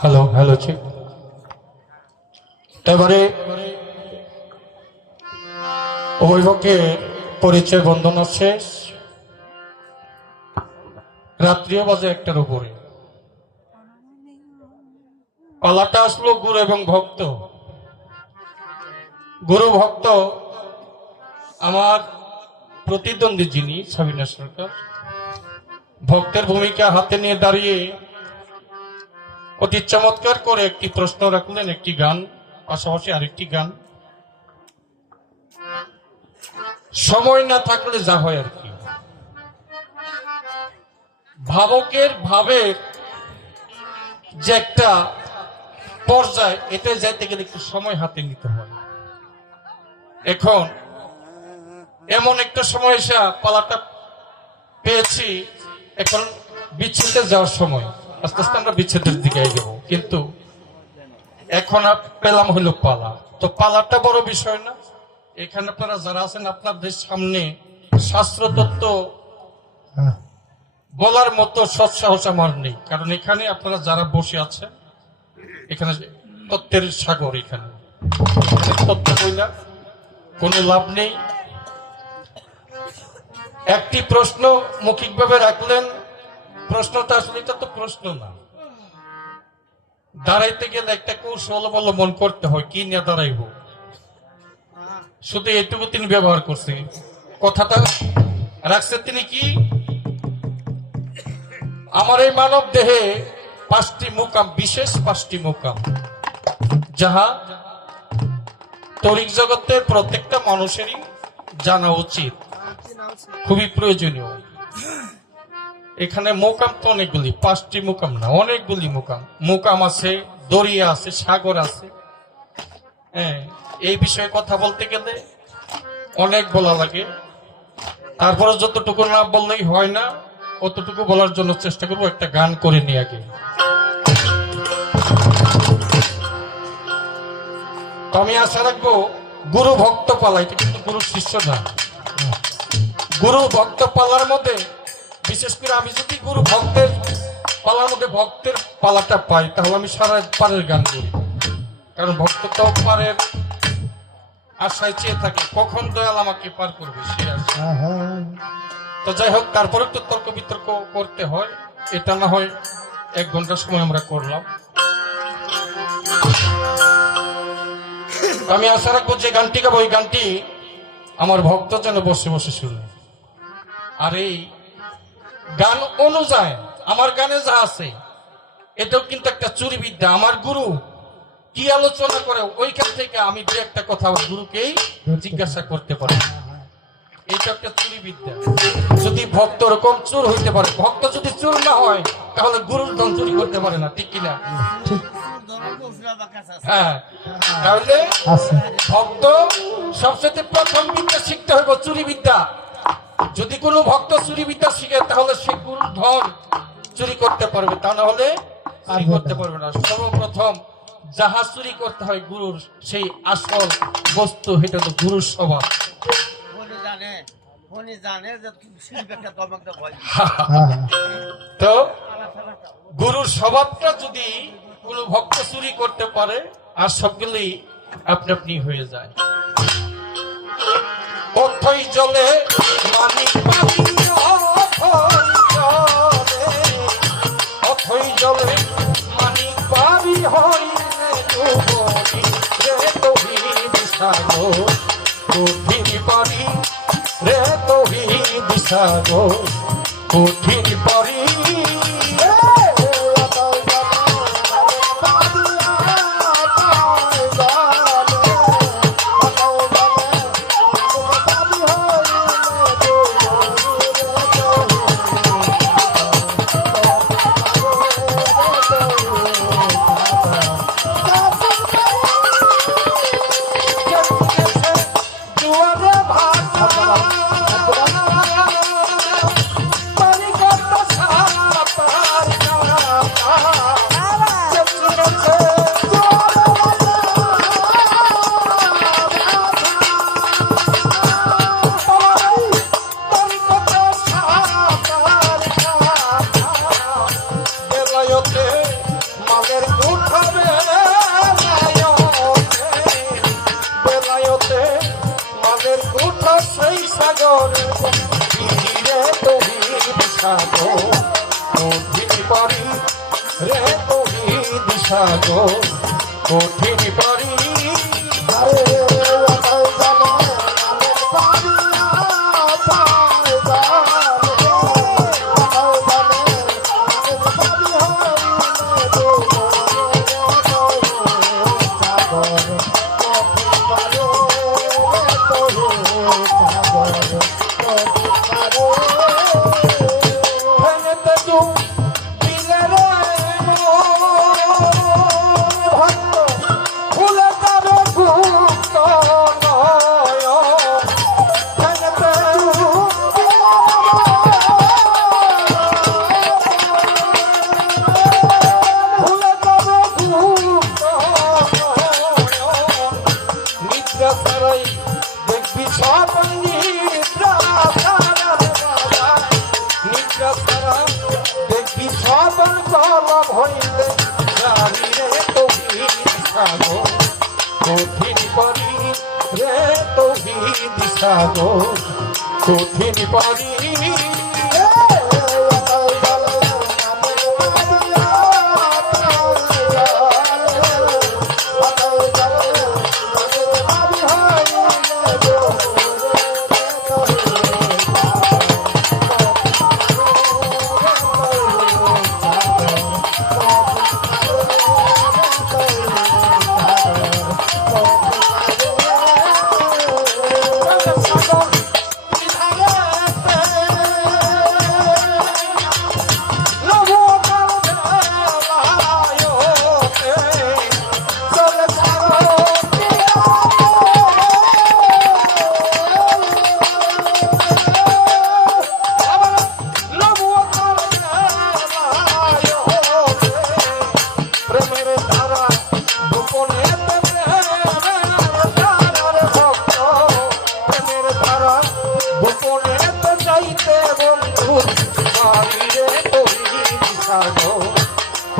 Hello hello ঠিক এবারে অভিভাবকের পরিচয় বন্ধনা শেষ। রাত্রিও বাজে 1টার উপরে। পালাটা আসলো গুরু এবং ভক্ত। গুরু ভক্ত আমার প্রতিদ্বন্দ্বী যিনি সাবিনা সরকার, ভক্তের ভূমিকা হাতে নিয়ে দাঁড়িয়ে অতি চমৎকার করে একটি প্রশ্ন রাখলেন, একটি গান, পাশাপাশি আরেকটি গান। সময় না থাকলে যা হয় আর কি, ভাবকের ভাবের যে একটা পর্যায়, এটা যাইতে গেলে একটু সময় হাতে নিতে হয়। এখন এমন একটা সময় এসে পালাটা পেয়েছি, এখন বিচ্ছেদে যাওয়ার সময়। আস্তে আস্তে আমরা বিচ্ছেদের দিকে যাব, কিন্তু এখন পেলাম হইল পালা। তো পালাটা বড় বিষয় না। এখানে আপনারা যারা আছেন, আপনাদের সামনে শাস্ত্র তত্ত্ব বলার মতো সৎসাহস আমার নেই, কারণ এখানে আপনারা যারা বসে আছেন, এখানে তত্ত্বের সাগর। এখানে তত্ত্ব বইলা কোনো লাভ নেই। একটি প্রশ্ন মৌখিকভাবে রাখলেন, প্রশ্নটা আসলে এটা তো প্রশ্ন না। দাঁড়াইতে গেলে একটা কৌশল অবলম্বন করতে হয়, কি নিয়ে দাঁড়াইব। শুধু এইটুকু তিনি ব্যবহার করছে, কথাটা রাখছে তিনি কি, আমার এই মানব দেহে 5টি মুকাম, বিশেষ 5টি মুকাম, যাহা তরিক জগতের প্রত্যেকটা মানুষেরই জানা উচিত, খুবই প্রয়োজনীয়। এখানে মোকাম তো অনেকগুলি, 5টি মুকাম না, অনেকগুলি মুকাম। মুকাম আছে, দরিয়া আছে, সাগর আছে। হ্যাঁ, এই বিষয়ে কথা বলতে গেলে অনেক বলা লাগে। তারপরে যতটুকু না বললেই হয় না, অতটুকু বলার জন্য চেষ্টা করবো। একটা গান করে নিয়ে আগে। আমি আশা রাখবো গুরু ভক্ত পালা, এটা কিন্তু গুরু শিষ্য না। গুরু ভক্ত পালার মধ্যে বিশেষ করে আমি যদি গুরু ভক্তের পালার মধ্যে ভক্তের পালাটা পাই, তাহলে আমি সারা পারের গান করি। কারণ ভক্ত তো পারের আশায় চেয়ে থাকে, কখন দয়াল আমাকে পার করবে, সে আশা। তো যাই হোক, তারপরে তো তর্ক বিতর্ক করতে হয়, এটা না হয় 1 ঘন্টা সময় আমরা করলাম। আমি আশা রাখবো যে গানটি গাবো, ওই গানটি আমার ভক্ত যেন বসে বসে শুনে। আর এই গান অনুযায়ী আমার গানে যা আছে এটাও কিন্তু একটা চুরি বিদ্যা। আমার গুরু কি আলোচনা করে ওইখান থেকে আমি যে একটা কথা আমার গুরুকেই জিজ্ঞাসা করতে পারি। এটা একটা চুরি বিদ্যা। যদি ভক্ত ওরকম চোর হইতে পারে, ভক্ত যদি চোর না হয় তাহলে গুরুর ধন চুরি করতে পারে না, ঠিক কিনা? হ্যাঁ, তাহলে ভক্ত সবচেয়ে প্রথম বিদ্যা শিখতে হইব চুরি বিদ্যা। যদি কোনো ভক্ত চুরি বিদ্যা শিখে তাহলে সে গুরুর ধন চুরি করতে পারবে, তা না হলে চুরি করতে পারবে না। সর্বপ্রথম যাহা চুরি করতে হয় গুরুর সেই আসল বস্তু, এটা তো গুরুর স্বভাব। তো গুরুর স্বভাবটা যদি কোন ভক্ত চুরি করতে পারে আর সবগুলি আপনি আপনি হয়ে যায়। অথই জলে মানিক পাবি, অথই জলে মানিক পাবি হইলে ডুবি রে তৌহিদ সাগর, কঠিন পারি রে তৌহিদ সাগর, কঠিন পারি। কঠিন পারি কঠিন পারি রে তৌহিদ সাগর, কঠিন পারি।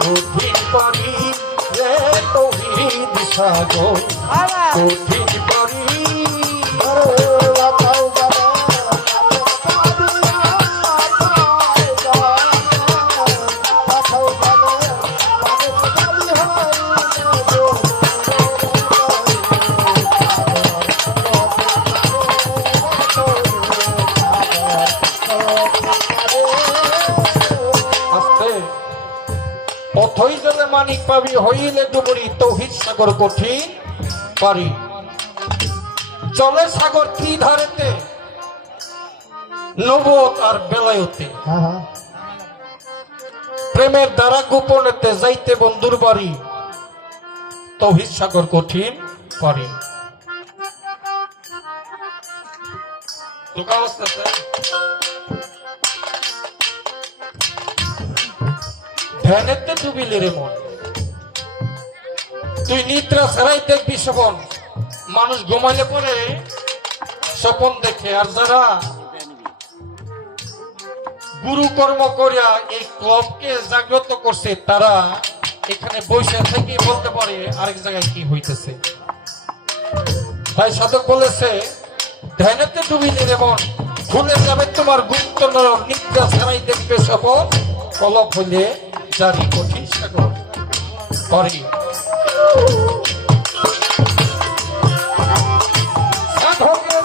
কঠিন পারি রে তৌহিদ সাগর, কঠিন পারি। ধৈর্যলে মানিক পাবি, হইলে ডুবুরি তৌহিদ সাগর কঠিন পারি। চলে সাগর কি ধারেতে, নবুয়ত আর বেলায়তে। প্রেমের দ্বারা গোপনেতে যাইতে বন্ধুর বাড়ি, তৌহিদ সাগর কঠিন পারি। ধ্যানেতে ডুবিলে রে মন, তুই নিদ্রা ছাড়াই দেখবি স্বপন। মানুষ ঘুমাইলে পরে স্বপন দেখে। আর যারা গুরু কর্ম করিয়া এই ক্লবকে জাগ্রত করছে, তারা এখানে বসে থেকে বলতে পারে আরেক জায়গায় কি হইতেছে। তাই সাধক বলেছে, ধ্যানেতে ডুবিলে রে মন, ভুলে যাবে তোমার গুপ্ত নরক। নিদ্রা ছাড়াই দেখবে স্বপন, কলব হইলে জারি কঠিন সাগর পারি। সাধকের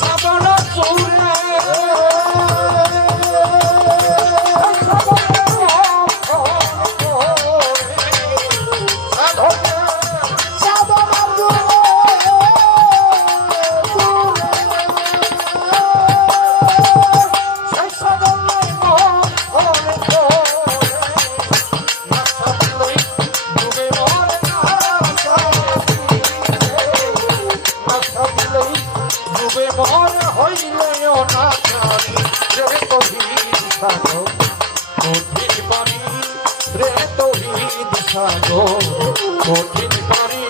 সাধনা চৌরে কঠিন পারি।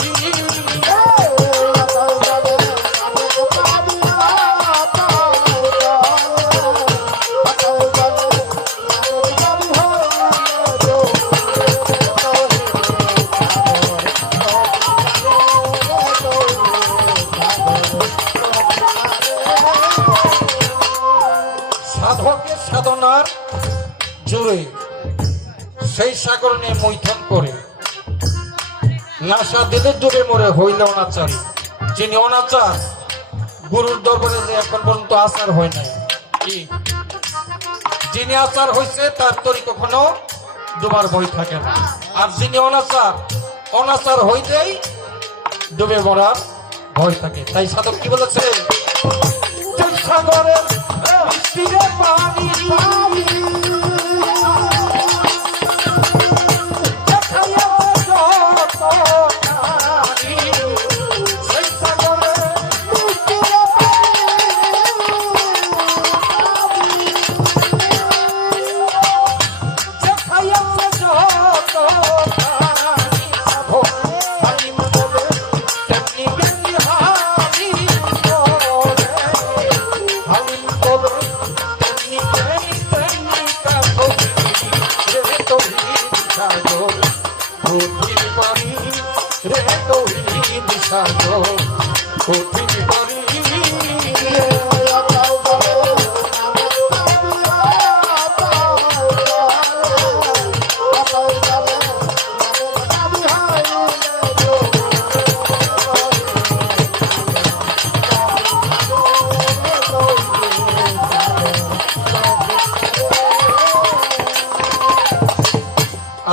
সাধকের সাধনার জোরে সেই সাগর নিয়ে মৈথন করে, নাশা দিলে ডুবে মরে হইল অনাচারী। যিনি অনাচার, গুরুর দরবারে যে এখন পর্যন্ত আচার হয় নাই, কি যিনি আচার হয়েছে তার তরি কখনো ডুবার ভয় থাকে না। আর যিনি অনাচার, অনাচার হইলেই ডুবে মরার ভয় থাকে। তাই সাধক কি বলেছে, সাগরের পানি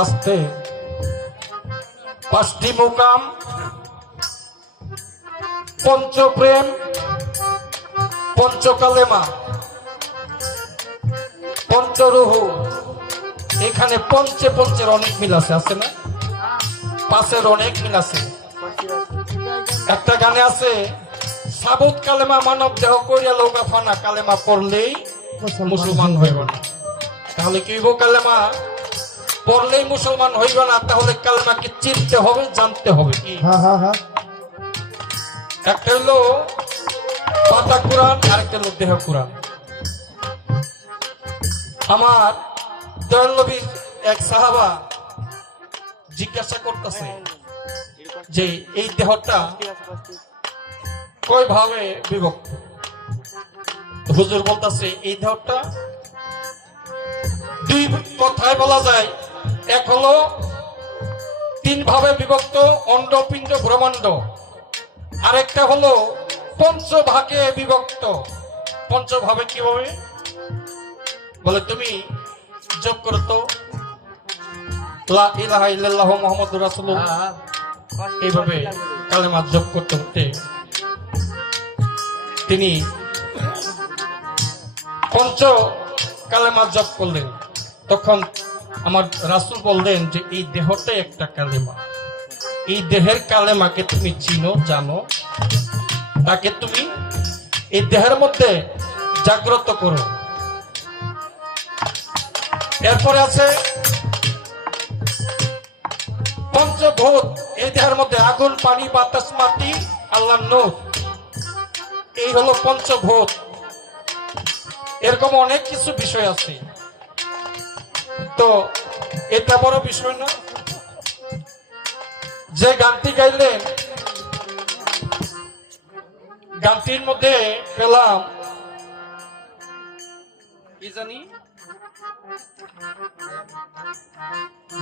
আস্তে পাঁচটি মুকাম, পঞ্চপ্রেম, পঞ্চকালেমা, পঞ্চরুহু। এখানে পঞ্চে পঞ্চের অনেক মিল আছে, আছে না? পাঁচের অনেক মিল আছে। একটা গানে আছে, সাবুত কালেমা মানব দেহ করিয়া লৌকা ফানা, কালেমা পড়লেই মুসলমান হইব না। তাহলে কি হইব? কালেমা পড়লেই মুসলমান হইব না, তাহলে কালেমাকে চিনতে হবে, জানতে হবে। কি একটা হলো পাতা কোরআন, আরেকটা হলো দেহ কোরআন। আমার দয়াল নবীর এক সাহাবা জিজ্ঞাসা করতেছে যে এই দেহটা কয় ভাবে বিভক্ত। হুজুর বলতেছে এই দেহটা দুই কথায় বলা যায়। এক হলো তিন ভাবে বিভক্ত, অণ্ড, পিণ্ড, ব্রহ্মাণ্ড। আরেকটা হলো পঞ্চভাগে বিভক্ত। পঞ্চভাবে কিভাবে বলে, তুমি যোগ করো তো লা ইলাহা ইল্লাল্লাহু মুহাম্মাদুর রাসূলুল্লাহ এইভাবে কালেমা জপ করতে করতে তিনি পঞ্চ কালেমা জপ করলেন। তখন আমার রাসূল বললেন যে এই দেহটাই একটা কালেমা, এই দেহের কালেমাকে তুমি চিনো, জানো, তাকে তুমি এই দেহের মধ্যে জাগ্রত করো। এরপরে আছে পঞ্চভূত, এই দেহের মধ্যে আগুন, পানি, বাতাস, মাটি, আল্লাহর নূর, এই হলো পঞ্চভূত। এরকম অনেক কিছু বিষয় আছে, তো এটা বড় বিষয় না। যে গানটি গাইলেন, গানটির মধ্যে পেলাম কি জানি,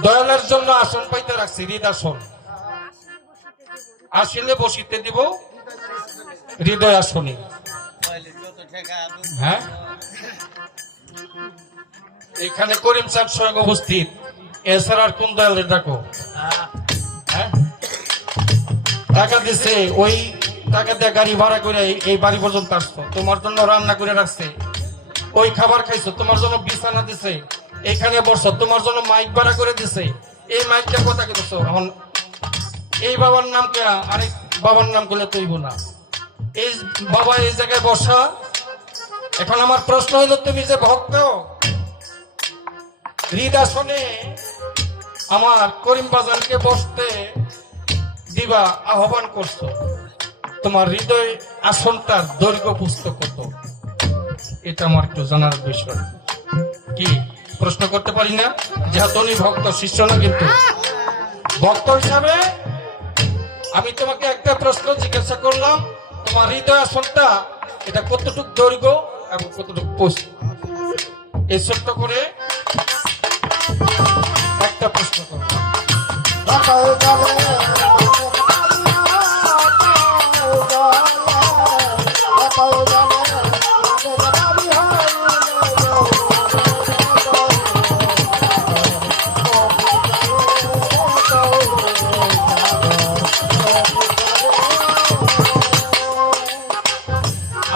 দয়ালের জন্য আসন পাইতে রাখছি, হৃদয়াসন, আসিলে বসিতে দিব হৃদয় আসনে। হ্যাঁ, এখানে করিম সাহেব স্বয়ং উপস্থিত, এছাড়া আর কোন দয়ালের ডাকো? হ্যাঁ, টাকা দিছে, ওই টাকা দিয়ে গাড়ি ভাড়া করে এই বাড়ি পর্যন্ত আসতো, তোমার জন্য রান্না করে রাখছে, ওই খাবার খাইছো, তোমার জন্য বিছানা দিছে, এখানে বসো, তোমার জন্য মাইক ভাড়া করে দিছে, এই মাইকটা কথা কেছো, এখন এই বাবার নাম কে আরেক বাবার নাম করলে তৈব না, এই বাবা এই জায়গায় বসা। এখন আমার প্রশ্ন হলো, তুমি যে ভক্ত, হৃদয়াসনে আমার করিম বাজানকে বসতে দিবা আহ্বান করছো, তোমার হৃদয় আসনটার দৈর্ঘ্য পুস্তক কত? এটা আমার একটু জানার বিষয়। কি প্রশ্ন করতে পারি না? যেহেতু উনি ভক্ত, শিষ্য না, কিন্তু ভক্ত হিসাবে আমি তোমাকে একটা প্রশ্ন জিজ্ঞাসা করলাম, তোমার হৃদয় আসনটা এটা কতটুকু দৈর্ঘ্য এবং কতটুকু পুস্তক? এই ছোট্ট করে একটা প্রশ্ন করলাম।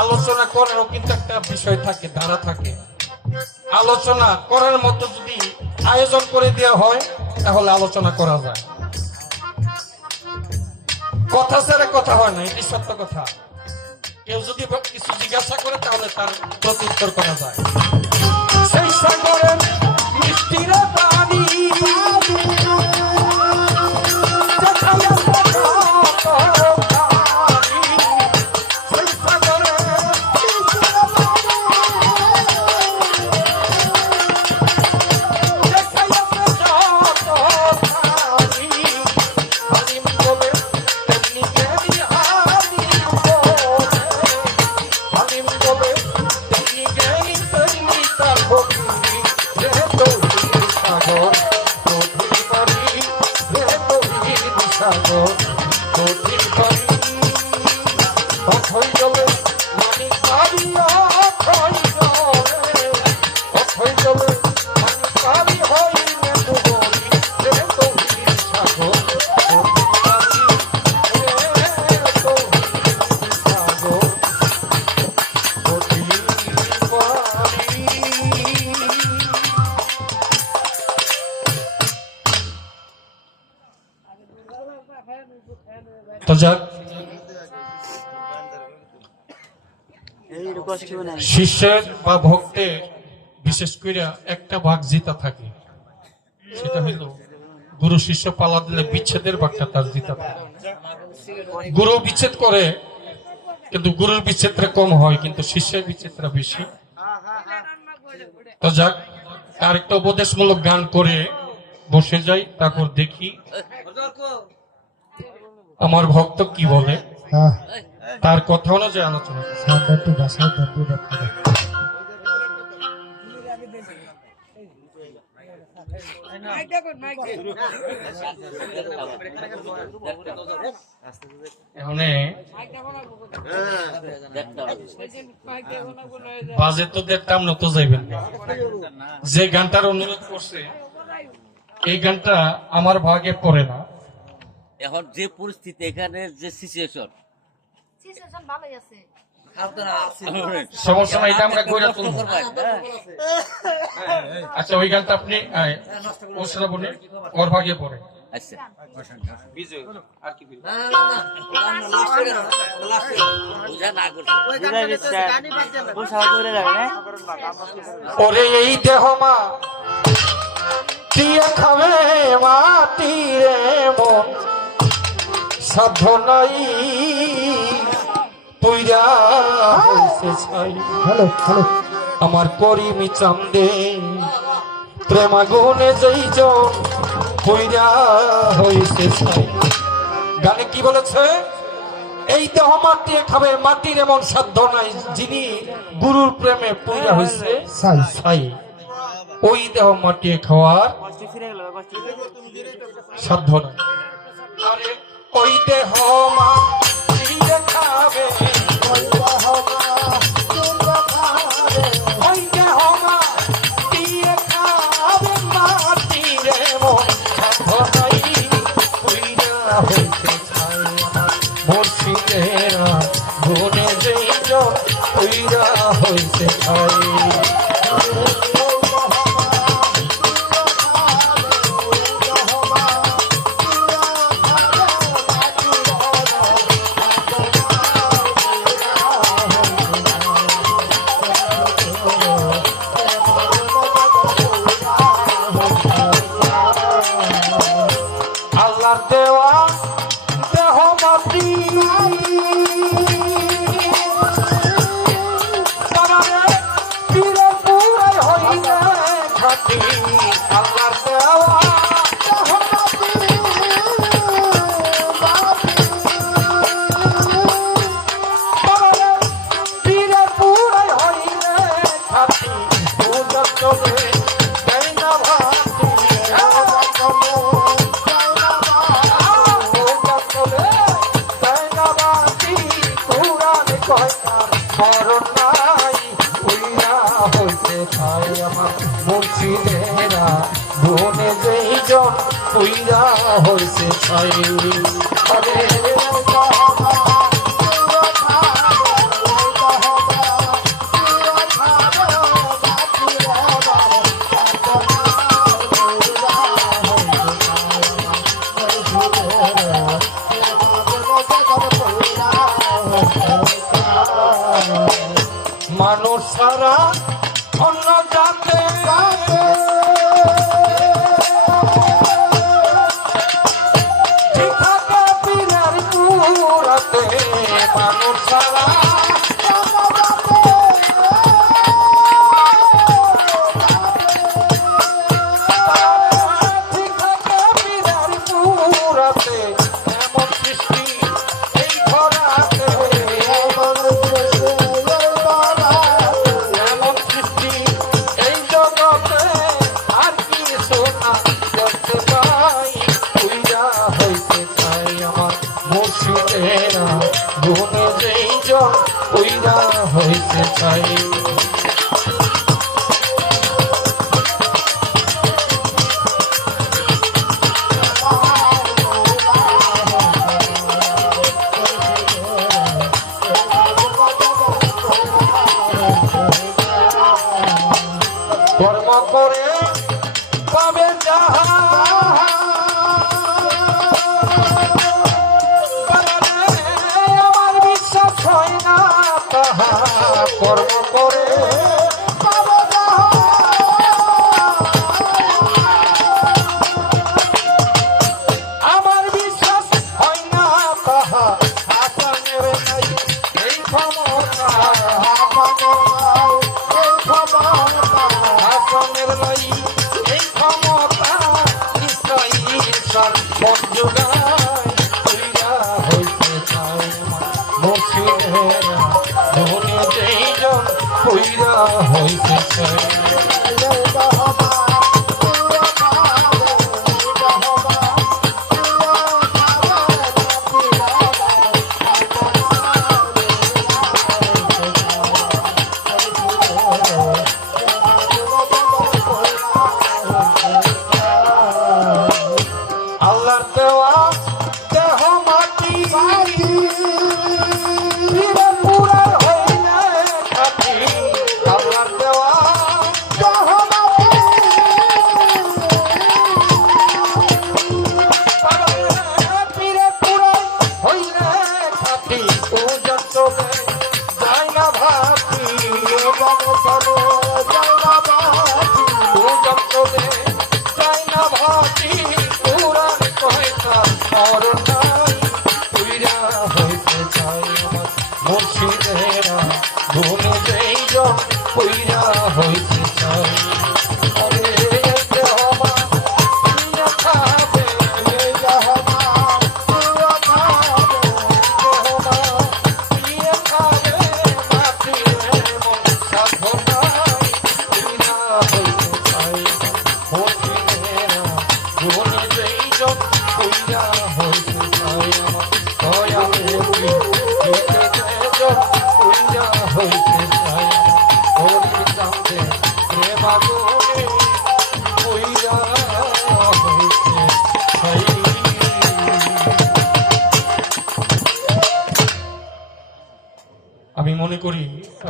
আলোচনা করারও কিন্তু একটা বিষয় থাকে, ধারা থাকে। আলোচনা করার মতো যদি আয়োজন করে দেওয়া হয় তাহলে আলোচনা করা যায়। কথা ছেড়ে কথা হয় না, এটি সত্য কথা। কেউ যদি কিছু জিজ্ঞাসা করে তাহলে তার প্রত্যুত্তর করা যায়। সেই সাগরের মিষ্টির পানি তো যাক, শিষ্যের বা ভক্তের বিশেষ করে একটা ভাগ জিতা থাকে, সেটা হইল গুরু শিষ্য পালা দিলে বিচ্ছেদের ভাগটা তার জিতা থাকে। গুরু বিচ্ছেদ করে, কিন্তু গুরুর বিচ্ছেদটা কম হয়, কিন্তু শিষ্যের বিচ্ছেদটা বেশি। তো যাক, আরেকটা উপদেশমূলক গান করে বসে যাই, তারপর দেখি আমার ভক্ত কি বলে, তার কথা অনুযায়ী আলোচনা। বাজে তো দেখতাম না, তো যাইবেন। যে গানটার অনুরোধ করছে এই গানটা আমার ভাগে পড়ে না। এখন যে পরিস্থিতি এখানে যে সিচুয়েশন ভালোই আছে। সমস্যা নাই, এটা আমরা কইরা তুলবো। আচ্ছা ওই গানটা আপনি ও শ্রাবণে ওর ভাগে পড়ে। আচ্ছা বুঝা না করছে ওরে এই দেহ মা দিয়ে খাবে মাটি রে মন সাধ্য নাই পুইরা হইছে ছাই। আমার করিমি চান্দে প্রেমাগুনে যেই জন পুইরা হইছে ছাই। গানে কি বলেছে? এই দেহ মাটি খাবে মাটির এমন সাধ্য নাই, যিনি গুরুর প্রেমে পুইরা হইছে ছাই। ওই দেহ মাটি খাওয়ার সাধ্য নাই। আরে ওই দেহ মাটি খাবে, ওই দেহ মাটি খাবে মাটির এমন সাধ্য নাই পুইরা হইছে ছাই। মুর্শিদেরা গুনে যেই জন পুইরা হইছে ছাই। আল্লাহর দেওয়া দেহ মাটি পীরে পুরাই হইলে খাটি। আল্লাহর দেওয়া দেহ মাটি পীরে পুরাই হইলে খাটি। পূজা চলে দেয় না ভাটি, মুর্শিদেরা গুনে যেই জন পুইরা হইছে ছাই। মানুষ ছাড়া অন্য জাতে ঠিক থাকে পীরের পুরাতে। মানুষ ছাড়া ঠিক থাকে পীরের পুরাতে। এমন সৃষ্টি এই ধরাতে, এমন সৃষ্টি এই জগতে আর কি সোনা দেখতে পাই পুইরা হইতে চাই। আমার মুর্শিদেরা গুনে যেই জন পুইরা হইতে চাই। কর্ম করে পাবে যাহা, আমার বিশ্বাস হয় না তাহা। কর্ম করে পাবে যাহা, আমার বিশ্বাস হয় না তাহা। হাসানের নাই এই ক্ষমতা, হাসানের নাই এই ক্ষমতা, নিশ্চয় ঈশ্বর মন যোগায় পুইরা হইতে চাই। মুর্শিদেরা গুনে যেই জন পুইরা হইতে চাই।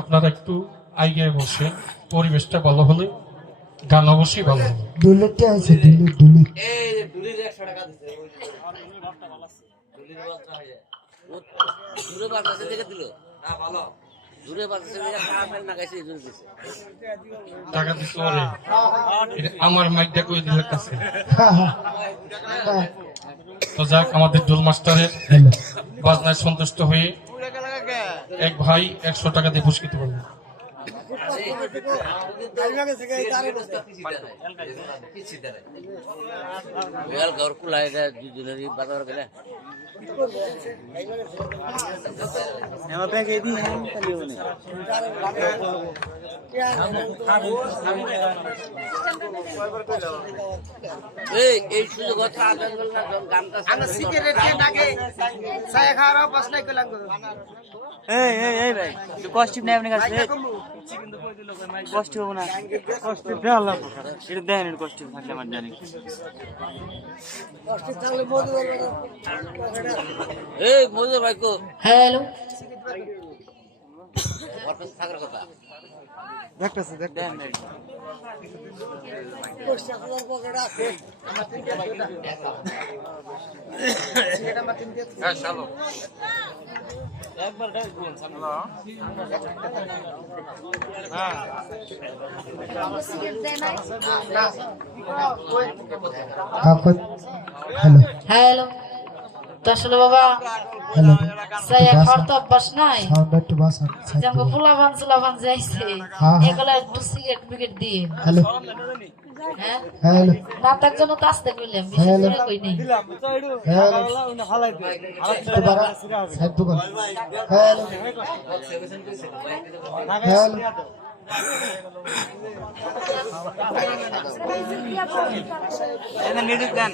আপনারা একটু আগে বসে, পরিবেশটা ভালো হলে গান অবশ্যই ভালো হবে। ডুলেটে আছে ডুলেট এই যে ডুলির 100 টাকা দিছে ডুলির বলতে হয় দূরে বাতাসে দেখে দিল না ভালো দূরে বাতাসে দেখে কামেল না গাইছে জোর দিছে টাকা দিতে পারে আমার মাইকটা কই দিলে কাছে। তো যাক, আমাদের ডোল মাস্টারের হ্যালো বাজনায় সন্তুষ্ট হয়ে এক ভাই 100 টাকা দিয়ে পুরস্কৃত করলেন। ঘর কুলাই দুজনেরই বাজার গেলে এই সুযোগ হচ্ছে আগান বল না গানটা এই ভাই কস্টিউম নেই আপনার কাছে কস্টিউম হবো না কস্টিউম দেওয়া লাগবে এটা দেখেন এটা কস্টিউম থাকলে আমার জানি এই মজুর ভাই কো হ্যালো থাকার কথা দেখতেছে দেখেন হ্যাঁ চলো। সিগারেট দেয় নাই হ্যালো হ্যালো তো আসলে বাবা হ্যালো সাই খাওয়ার তো অভ্যাস নাই সাউন্ড একটু বাস যেমন ফুলাভান যাইছে হ্যাঁ। এগুলো একটু সিগারেট মিগারেট দিয়ে হ্যালো হ্যাঁ হ্যালো না তার জন্য তো আসতে কইলাম বেশি হ্যালো। করে কই নেই হ্যালো একটু বাড়া সাইড দোকান হ্যালো হ্যালো এটা মিউজিক দেন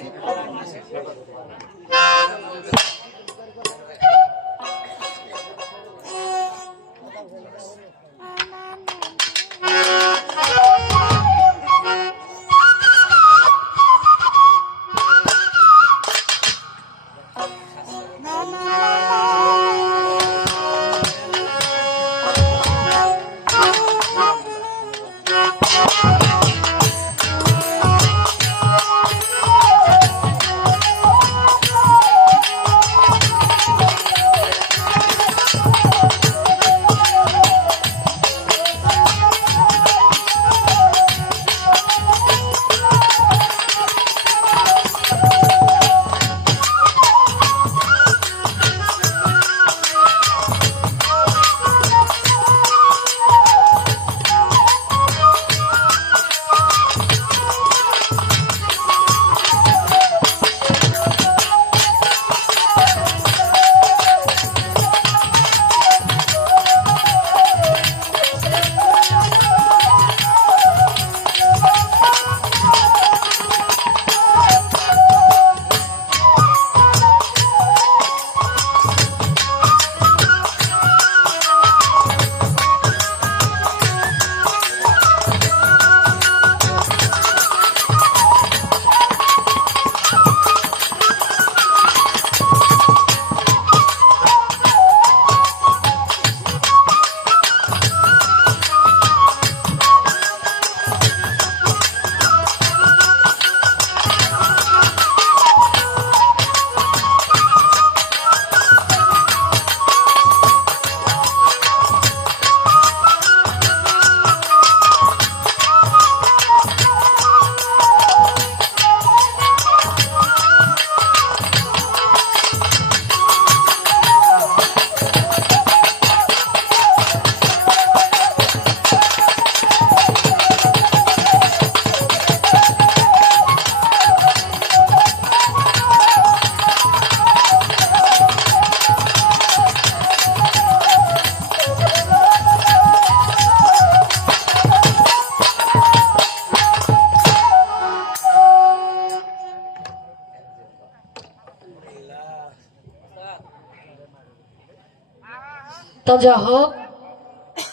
তো যা হোক,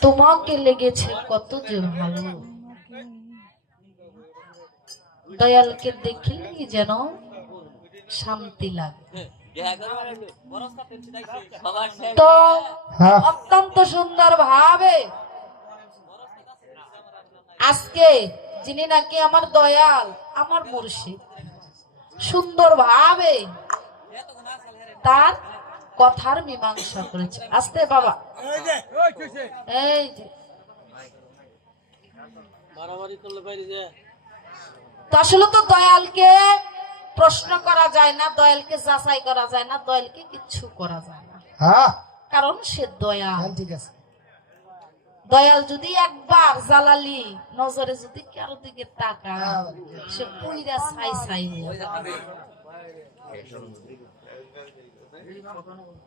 তোমাকে লেগেছে কত যে ভালো, দয়ালকে দেখলেই যেন শান্তি লাগে। তো হ্যাঁ অত্যন্ত সুন্দর ভাবে আজকে যিনি নাকি আমার দয়াল, আমার মুর্শিদ, সুন্দর ভাবে তার কথার মীমাংসা করেছে। আস্তে বাবা, এই যে তো আসলে তো দয়ালকে প্রশ্ন করা যায় না, দয়ালকে যাচাই করা যায় না, দয়ালকে কিচ্ছু করা যায় না, হ্যাঁ কারণ সে দয়াল। হ্যাঁ, ঠিক আছে। দয়াল যদি একবার জালালি নজরে যদি কারো দিকে তাকায়, সে পুইরা ছাই ছাই হয়ে যায়।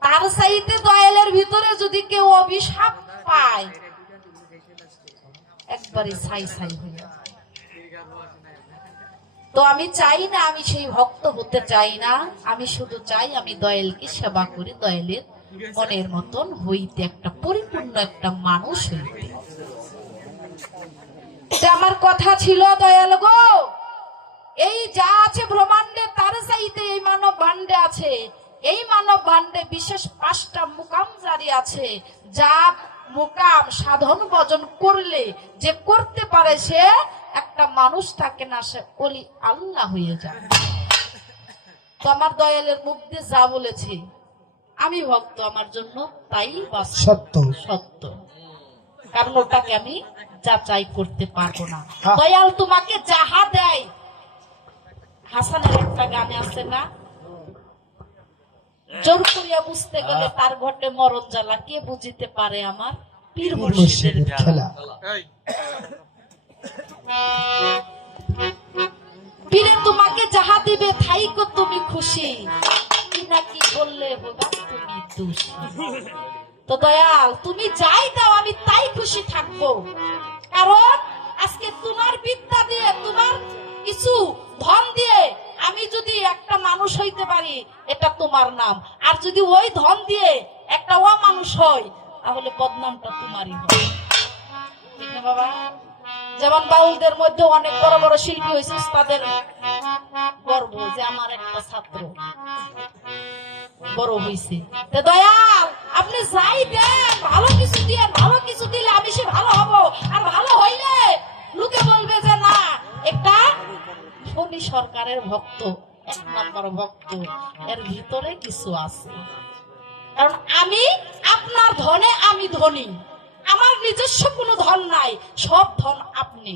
তার চাইতে দয়ালের ভিতরে যদি কেউ অভিশাপ পায়, একবারে ছাই ছাই হয়ে যায়। তো আমি চাই না, আমি সেই ভক্ত হতে চাই না, আমি শুধু চাই আমি দয়ালকে সেবা করি, দয়ালের মনের মতন হইতে, একটা পরিপূর্ণ একটা মানুষ হইতে। এটা আমার কথা ছিল দয়াল গো। এই যা আছে ব্রহ্মাণ্ডে তার চাইতে এই মানব ভাণ্ডে আছে, এই মানব ভাণ্ডে বিশেষ 5টা মুকাম জারি আছে, যা মুকাম সাধন ভজন করলে যে করতে পারে সে একটা মানুষ থাকে না, সে ওলি আল্লাহ হয়ে যায়। তো আমার দয়ালের মুখ দিয়ে যা বলেছে, আমি ভক্ত, আমার জন্য তাই বাস্তব, সত্য সত্য, কারণ ওটাকে আমি যাচাই করতে পারবো না। দয়াল তোমাকে যাহা দেয়, হাসানের একটা গানে আছে না, জোর করিয়া বুঝতে গেলে তার ঘটে মরণ জ্বালা, কে বুঝিতে পারে আমার পীর মুর্শিদের মুর্শিদের খেলা। পীরে তোমাকে যাহা দিবে থাইকো তুমি খুশি, কি নাকি বললে বোধা তুমি দোষী। তো দয়াল তুমি যাই দাও আমি তাই খুশি থাকবো, কারণ আজকে তোমার বিদ্যা দিয়ে, তোমার কিছু ধন দিয়ে আমি যদি একটা মানুষ হইতে পারি, এটা তোমার নাম। আর যদি ওই ধন দিয়ে একটা অমানুষ হয়, তাহলে বদনামটা তোমারই হবে, ঠিক না বাবা? যেমন বাউলদের মধ্যে অনেক বড় বড় শিল্পী হয়েছে, তাদের গর্ব যে আমার একটা ছাত্র বড় হয়েছে। তো দয়াল আপনি যাই দেন, ভালো কিছু দিয়ে, ভালো কিছু দিলে আমি সে ভালো হব, আর ভালো হইলে লোকে বলবে যে না একটা শনি সরকারের ভক্ত, 1 নম্বর ভক্ত, এর ভিতরে কিছু আছে। কারণ আমি আপনার ধনে আমি ধনী, আমার নিজস্ব কোনো ধন নাই, সব ধন আপনি।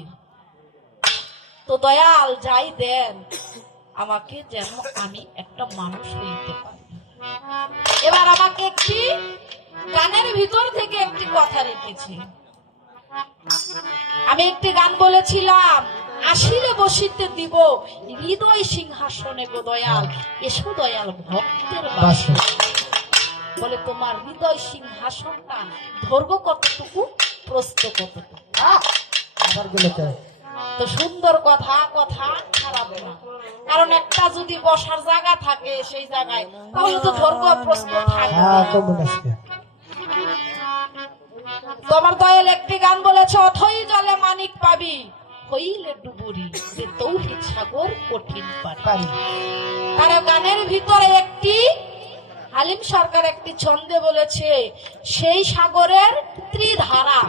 তো দয়াল যাই দেন আমাকে, যেন আমি একটা মানুষ হইতে পারি। এবার আমাকে একটি গানের ভিতর থেকে একটি কথা রেখেছি। আমি একটি গান বলেছিলাম, আসিলে বসিতে দিব হৃদয় সিংহাসনে গো দয়াল, এসো দয়াল ভক্তের বাসে। বলে তোমার হৃদয় সিংহাসনটা ধরবো কতটুকু, প্রস্থ কতটুকু। আবার গেলে তো তো সুন্দর কথা, কথা খারাপ না, কারণ একটা যদি বসার জায়গা থাকে সেই জায়গায়, তাহলে তো ধরবো প্রশ্ন থাকবে। হ্যাঁ কেমন আছে? তোমার দয়াল একটি গান বলেছে, অথই জলে মানিক পাবি, হইলে ডুবুরি, যে তৌহিদ সাগর কঠিন পারি। তার গানের ভিতরে একটি হালিম সরকার একটি ছন্দে বলেছে, সেই সাগরের ত্রিধারা।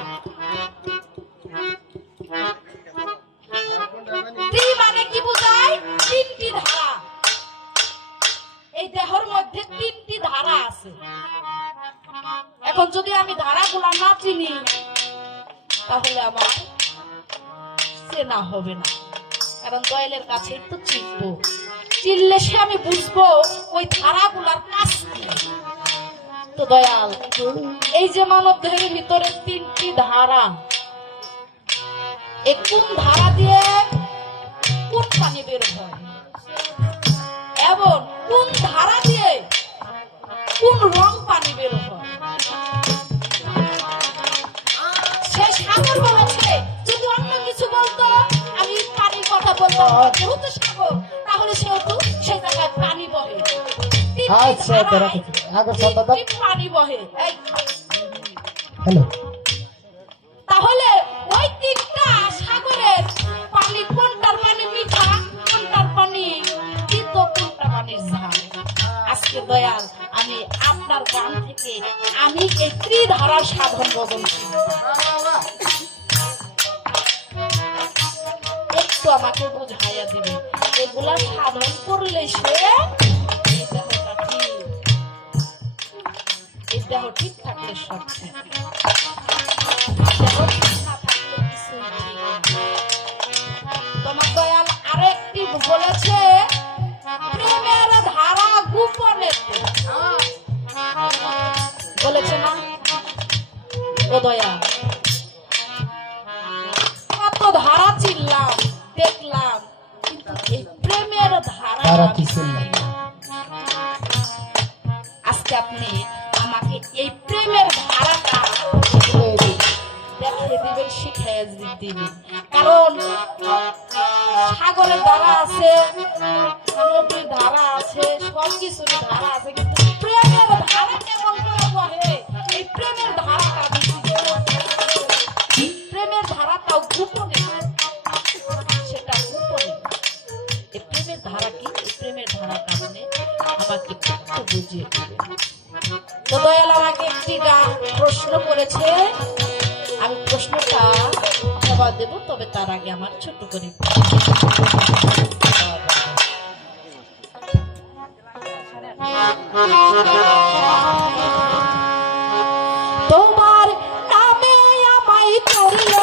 ত্রি মানে কি বোঝায়? 3টি ধারা। এই দেহের মধ্যে 3টি ধারা আছে। এখন যদি আমি ধারাগুলা না চিনি, তাহলে আমার চেনা হবে না, কারণ দয়ালের কাছে তো চিনবো, চিনলে সে আমি বুঝবো ওই ধারাগুলার কাজ কি। তো দয়াল এই যে মানব দেহের ভিতরে 3টি ধারা, এই কোন ধারা দিয়ে কোন পানি বের হয়, এবং কোন ধারা দিয়ে কোন রং পানি বের হয়, সে সাগর বলেছে। যদি অন্য কিছু বলতো, আমি পানির কথা বলতাম যেহেতু সাগর, তাহলে সেহেতু সেই জায়গায় পানি বহে, আচ্ছা তারা আগের সন্তান পানি বহে। এই হ্যালো, তাহলে ওই 3টা সাগরের পানি, কোনটার পানি মিঠা, কোনটার পানি তিতো, কোনটা পানির ঝাল। আজকে আজকে দয়াল আমি আপনার গান থেকে আমি এই ত্রিধারার সাধন ভজন শিখব। একটু আমাকে বুঝাইয়া দিবে এগুলা সাধন করলে সে এই দেহটা ঠিক, এই দেহ ঠিক থাকলে সব ঠিক, দেহ ঠিক না থাকলে কিছুই ঠিক না। তোমার দয়াল আরেকটি বলেছে প্রেমের ধারা গোপনে বলেছে না ও দয়া, কত ধারা চিনলাম দেখলাম কিন্তু এই প্রেমের ধারা তারা কি শুনলেন? আজকে আপনি আমাকে এই প্রেমের ধারাটা দেখিয়ে দিবেন, শিখাইয়া দিবেন। কারণ সাগরের ধারা আছে, নদীর ধারা আছে, সবকিছুর ধারা আছে, কিন্তু প্রেমের ধারা কেমন করে বহে এই প্রেমের ধারাটা বেশি, প্রেমের ধারাটাও গোপনে, সেটা গোপনে। এই প্রেমের ধারা কি, এই প্রেমের ধারা কারণে আমাকে একটু বুঝিয়ে দেবে। তো দয়াল আমাকে একটি প্রশ্ন করেছে, আমি প্রশ্নটা জবাব দেব, তবে তার আগে আমার ছোট্ট করে তোমার নামে আমায় করলো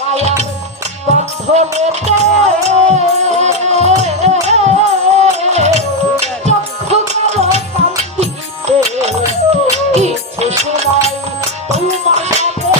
মায়ার বন্ধনেতে চক্ষু কালো কান্দিতে কিছু সময় তোমার সাথে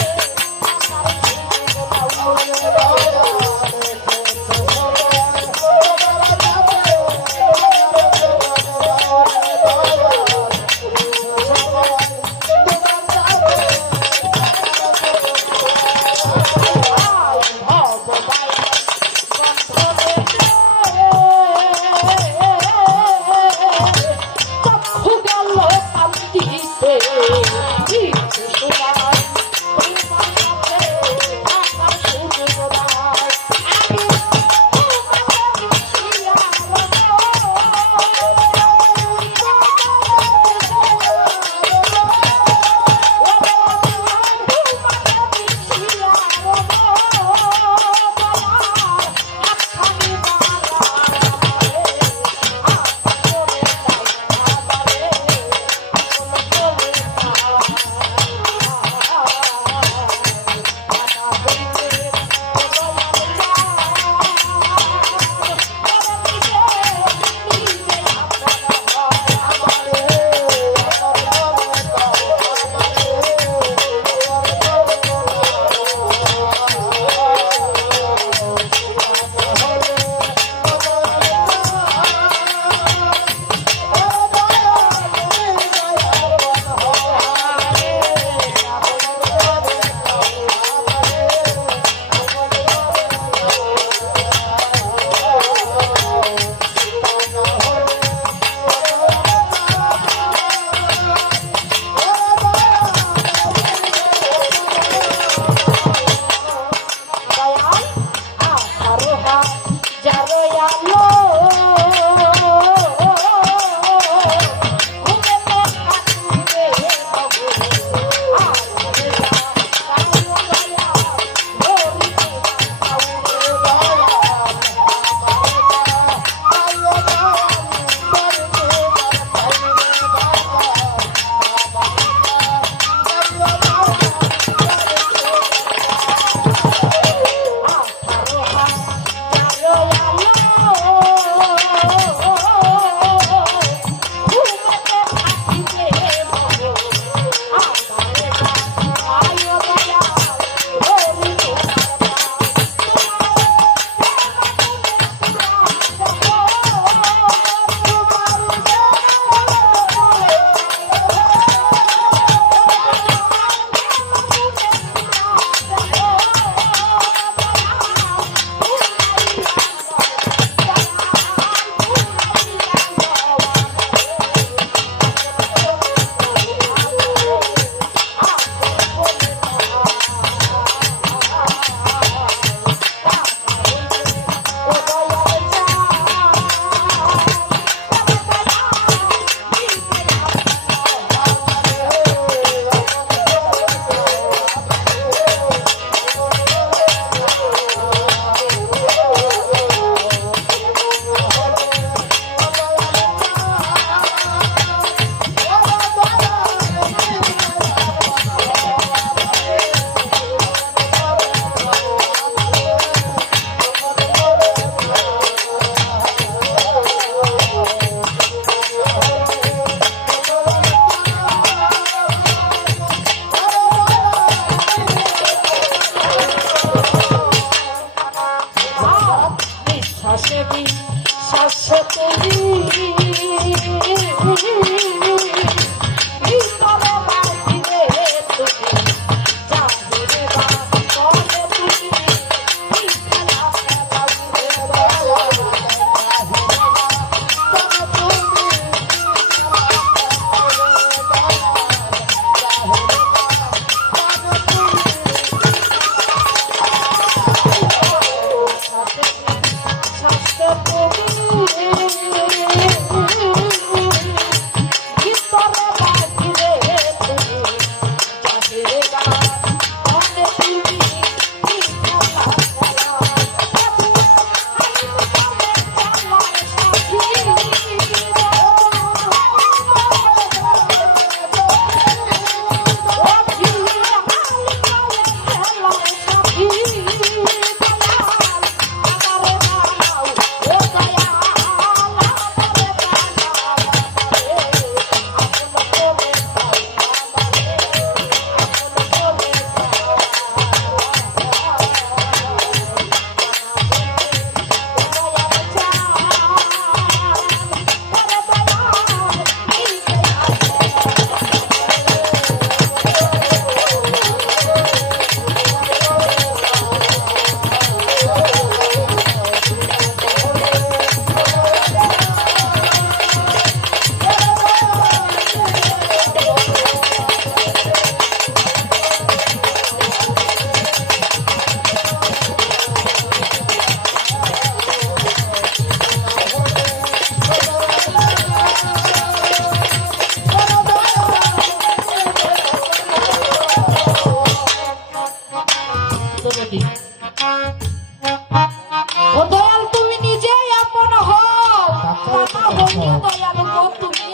ও দয়াল তুমি নিজেই আপন হও, তা না হইলে দয়াল গো তুমি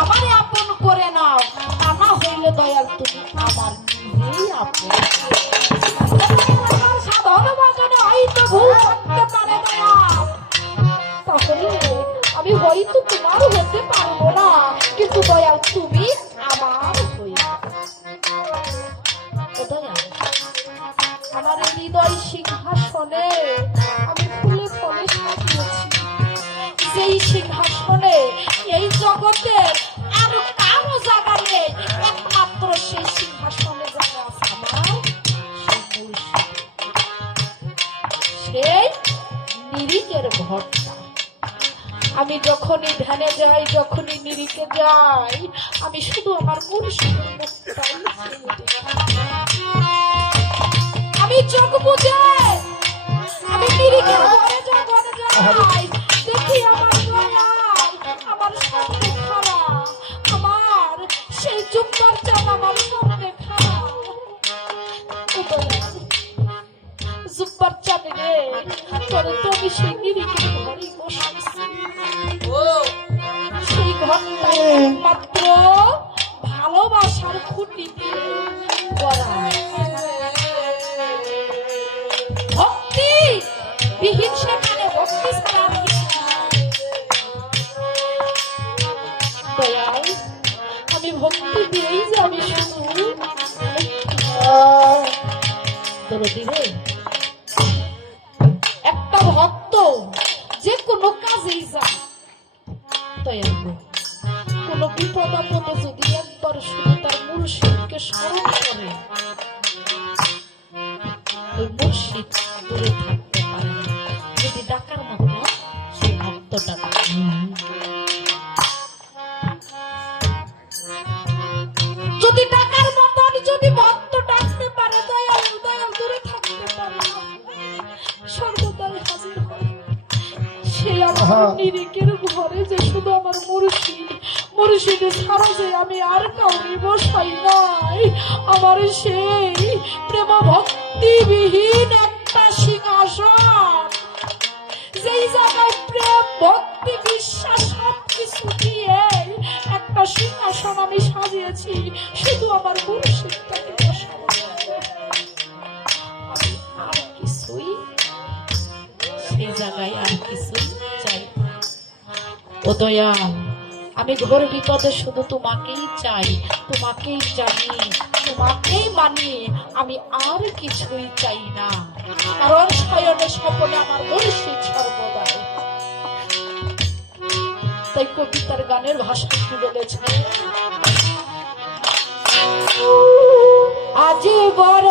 আমারে আপন করে নাও, তা না হইলে দয়াল তুমি আমার নিজেই আপন। আমার সাধারণ বাজনে হয়তো ভুল করতে পারে দয়াল, তাহলে আমি হয়তো তোমার হতে পারবো না, কিন্তু দয়াল তুমি আমার হইবে। ও দয়াল, আমার এই হৃদয় সিংহাসনে আমি ফুলে ফলে সাজিয়েছি, যেই সিংহাসনে এই জগতে আর কারো জায়গা নেই, একমাত্র সেই সিংহাসনে জায়গা আছে আমার সেই মুর্শিদ, সেই নিরিকের ঘরটা। আমি যখনই ধ্যানে যাই, যখনই নিরিকে যাই, আমি শুধু আমার মুর্শিদের মুখটাই দেখি। আমি চোখ বুঝে আমি নিরিকের ঘরে যাই, দেখি আমার দয়াল আমার সামনে খাড়া, আমার সেই জুব্বার চান আমার সামনে খাড়া। ও দয়াল, জুব্বার চান রে, তোরে তো আমি সেই নিরিকের ঘরেই বসেছি, সেই ঘরটাই মাত্র ভালোবাসার খুঁটি দিয়ে গড়া। ভক্তি বিহীন সেখানে ভক্তি ছাড়া আর কিছু নাই। দয়াল, আমি ভক্তি দিয়েই যে আমি শুধু দিলে একটা ভক্ত যে কোনো কাজেই যায় দয়াল, কোন বিপদ আপদে যদি একবার শুধু তার মুর্শিদকে স্মরণ করে, ওই মুর্শিদ দূরে থাকতে পারে না, যদি ডাকার মতো সেই ভক্তটা যদি ডাকার মতন যদি ভক্ত ডাকতে পারে, দয়াল দয়াল দূরে থাকতে পারে না, সর্বদাই হাজির হয়। সেই আমার নিরিকের ঘরে যে শুধু আমার মুর্শিদ, মুর্শিদে ছাড়া যে আমি আর কাউকে বসাই নাই, আমার সেই প্রেম ভক্তিবিহীন একটা সিংহাসন, যেই জায়গায় প্রেম ভক্তি বিশ্বাস সবকিছু দিয়ে একটা সিংহাসন আমি সাজিয়েছি, শুধু আমার মুর্শিদটাকে বসাবো, আমি আর কিছুই সেই জায়গায় আর কিছুই চাই না। ও দয়াল, আমি ঘোর বিপদে শুধু তোমাকেই চাই, তোমাকেই জানি, তোমাকেই মানি, আমি আর কিছুই চাই না, কারণ শয়নে স্বপনে আমার মুর্শিদ সর্বদাই। তাই কবিতার গানের ভাষা কি বলেছে, আজ বড়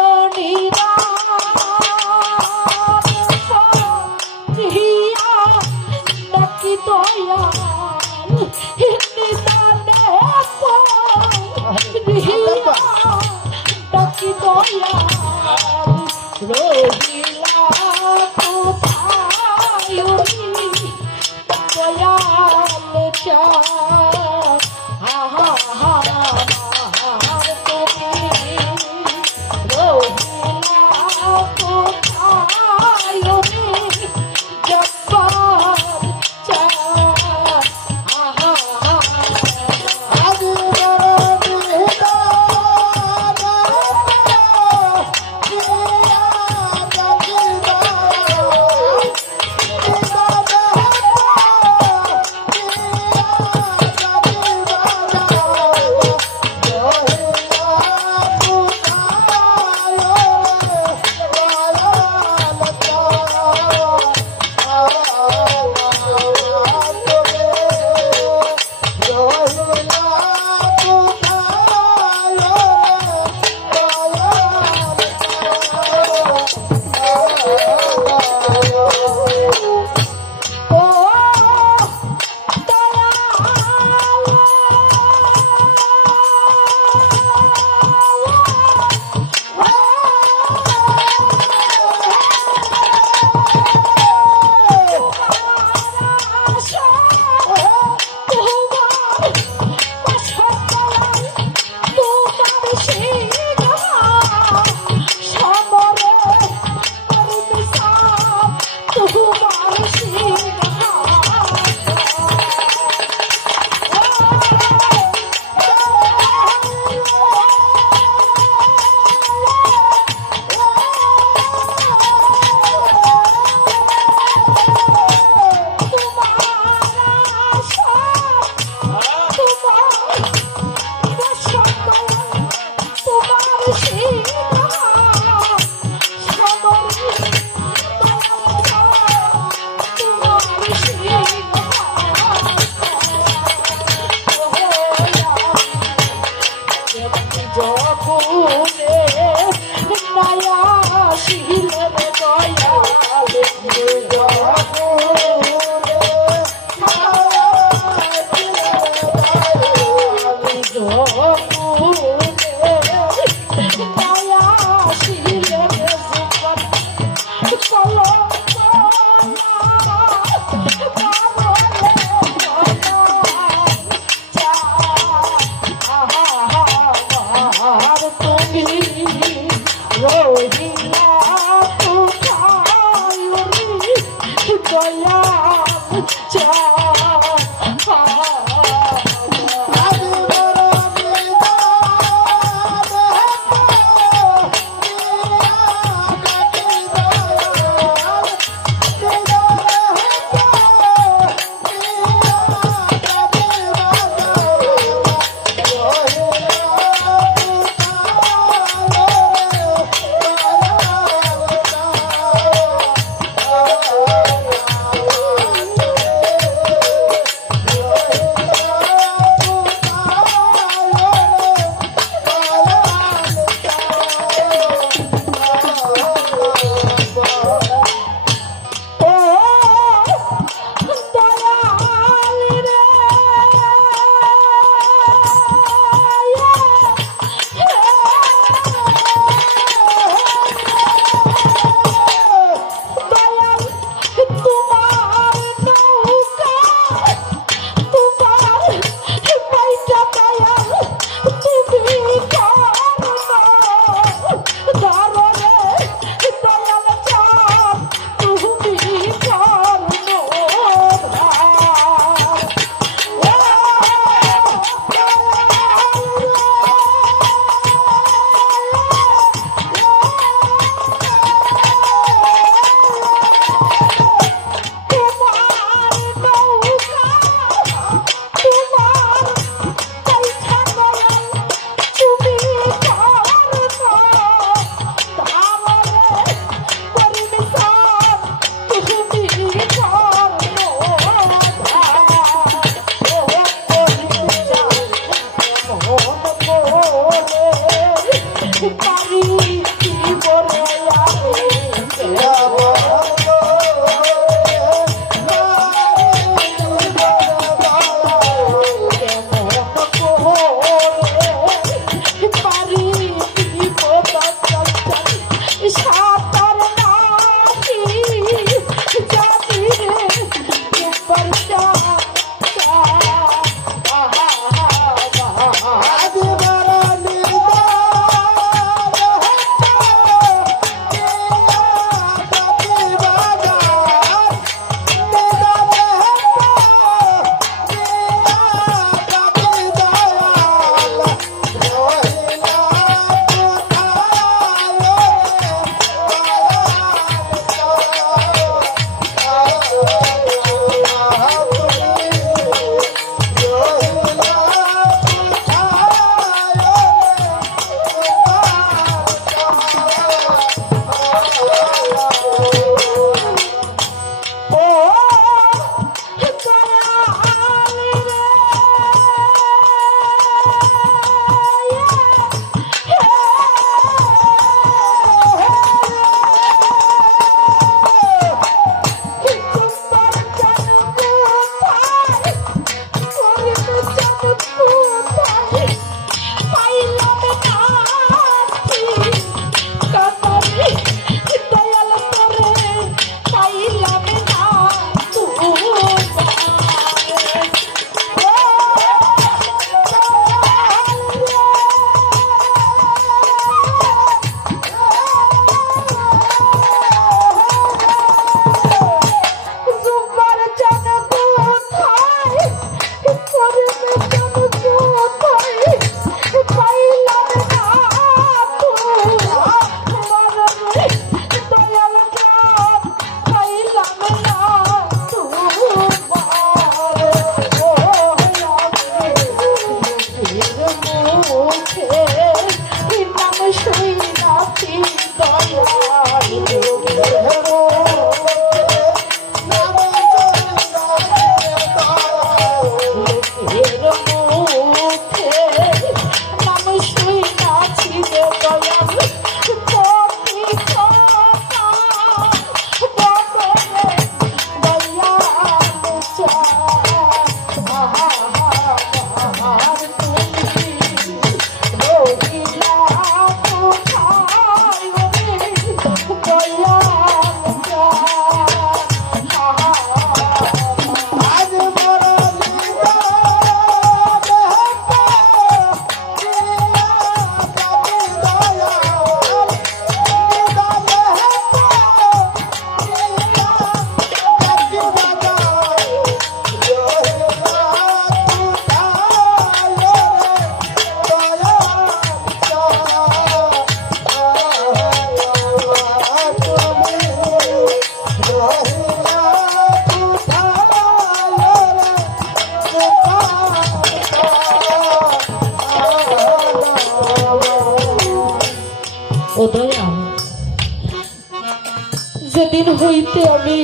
যেদিন হইতে আমি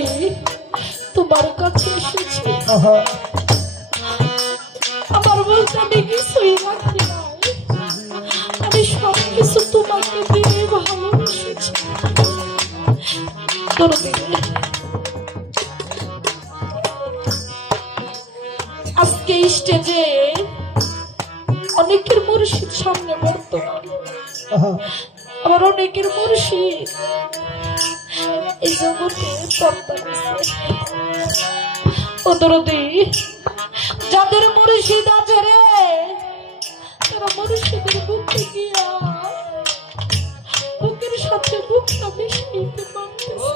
তোমার কাছে এসেছি, আহা, আমার বলতে আমি কিছুই রাখি নাই, আমি সব কিছু তোমাকে দিয়ে ভালোবেসেছি। দরদি, আজকে স্টেজে অনেকের মুর্শিদ সামনে বর্তমান, আহা, আবার অনেকের মুর্শিদ এই জগতে পর্দা দিছে। ও দরদি, যাদের মুর্শিদ আছে রে, তারা মুর্শিদের বুকে গিয়া বুকের সাথে বুকটা মিশাইতে পারতেছে,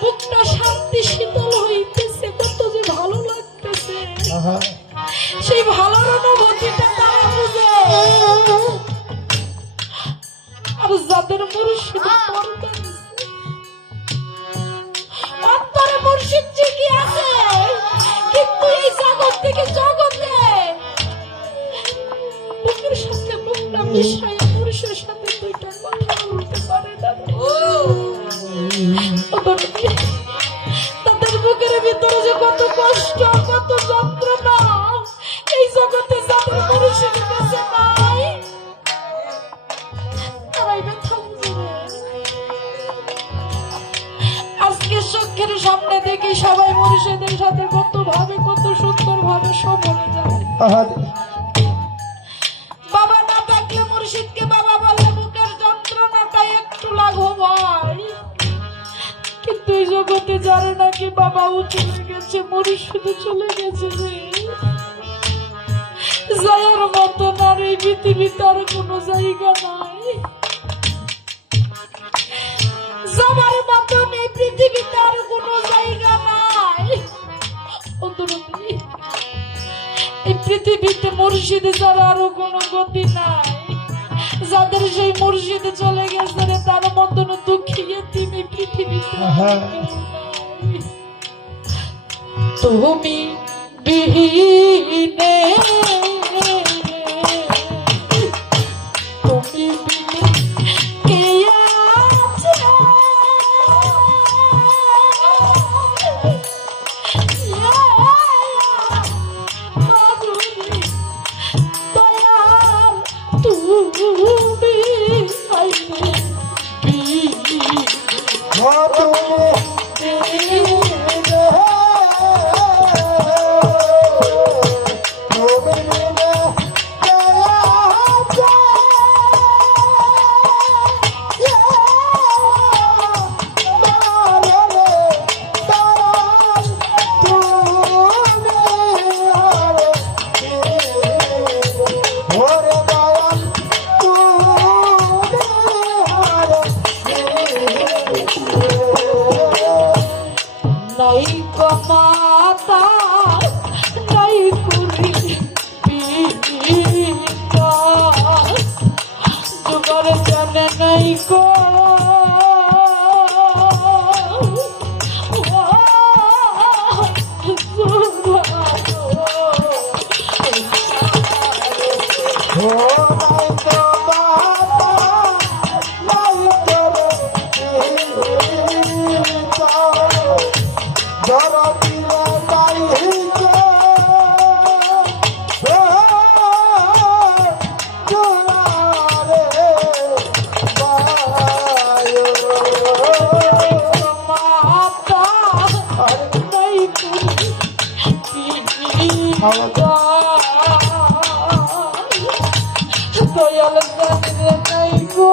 বুকটা শান্তি শীতল হইতেছে, কত যে ভালো লাগতেছে। আহা, সেই ভালোর অনুভূতিটা তারা বুঝে। আর যাদের মুর্শিদ পর্দা দিছে, অন্তরে মুর্শিদ ঠিকই আছে, কিন্তু এই জগৎ থেকে জগতে বুকের সাথে বুকটা মিশাই পুরুষের সাথে দুইটা কথা বলতে পারে না। তাদের বুকের ভিতরে যে কত কষ্ট, কত যন্ত্রণা, এই জগতে যাদের মুর্শিদ কাছে নাই, তারাই ব্যথা বুঝবে। আজকে চোখের সামনে দেখি সবাই মুর্শিদের সাথে কত ভাবে, কত সুন্দর ভাবে সমরে যায়। আহা, বাবা না থাকলে মুর্শিদকে বাবা বলে বুকের যন্ত্রণাটা একটু লাঘব হয়, কিন্তু এই জগতে জানে নাকি বাবাও চলে গেছে, মুর্শিদ চলে গেছে রে। যাওয়ার মতো আর এই পৃথিবীতে আর কোনো জায়গা নাই, যাবার মতো এই পৃথিবীতে আর কোনো জায়গা নাই। ও দরদি, এই পৃথিবীতে মুর্শিদ ছাড়া আরো কোনো গতি নাই। যাদের সেই মুর্শিদ চলে গেছে রে, তার মতন দুঃখী তুমি পৃথিবীতে আহা, তুমি বিহীনে, তুমি বিনে কে আছে? মাধুরী দয়াল তুমি আইলে ও তুমি নাই কমাতা নাই করি পিতা, তোমার জানে নাই কো দয়াল জানে নাই গো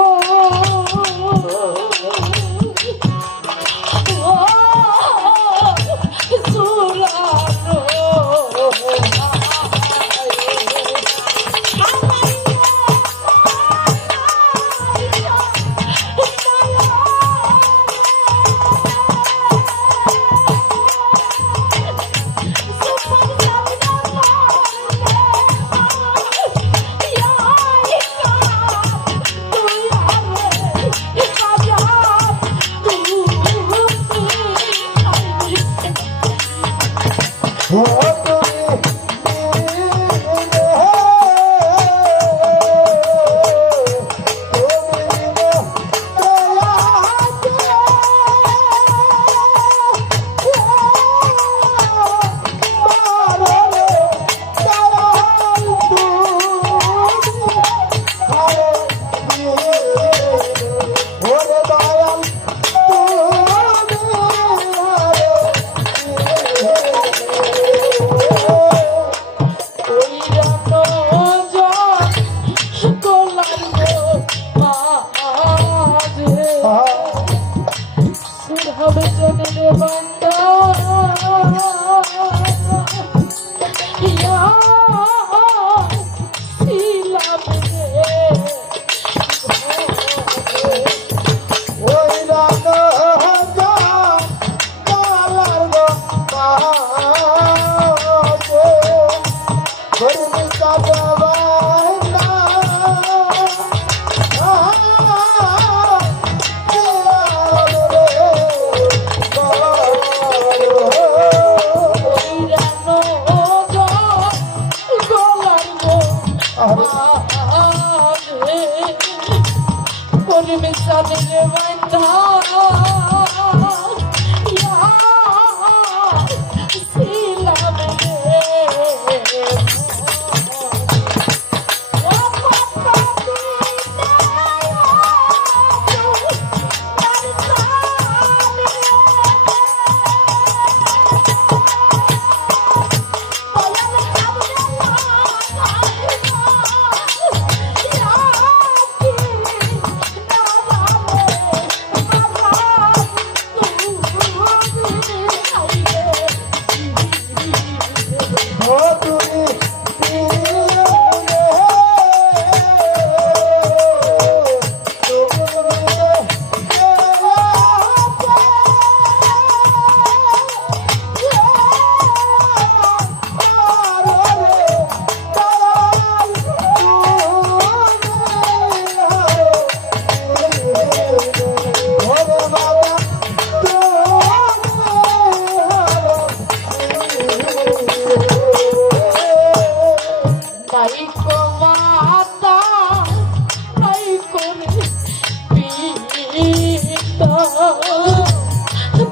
জনের বান্দা ইয়া ছিলাম রে ওই রানো কালার গো পাশে গরিবি কাজে বান্দা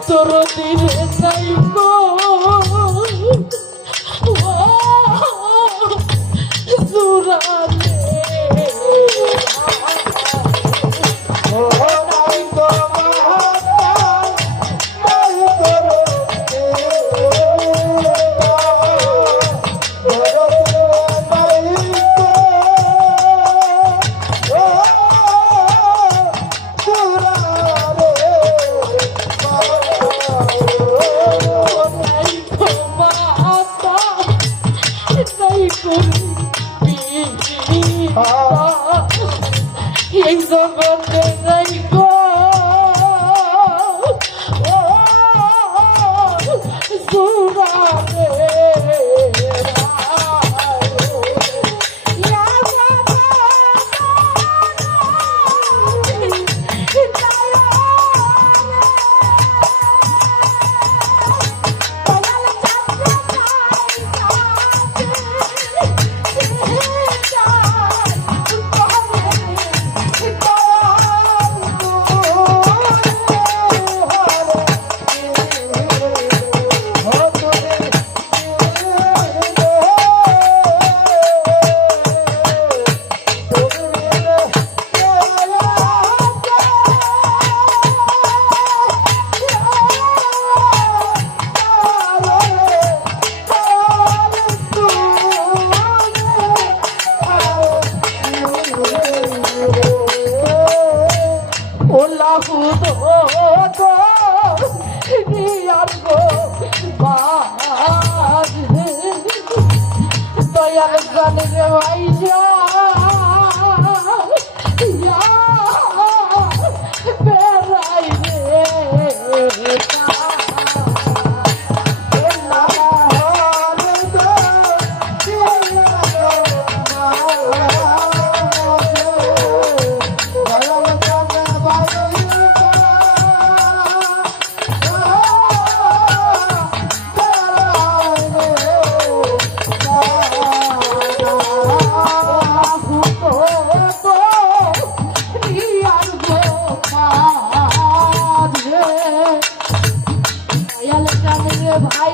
তোর দিলে নাই গো জুরালে এই জগতে নাই গো জুরালে দয়াল জানে রে ভাইয়া বেড়াই রে ভাই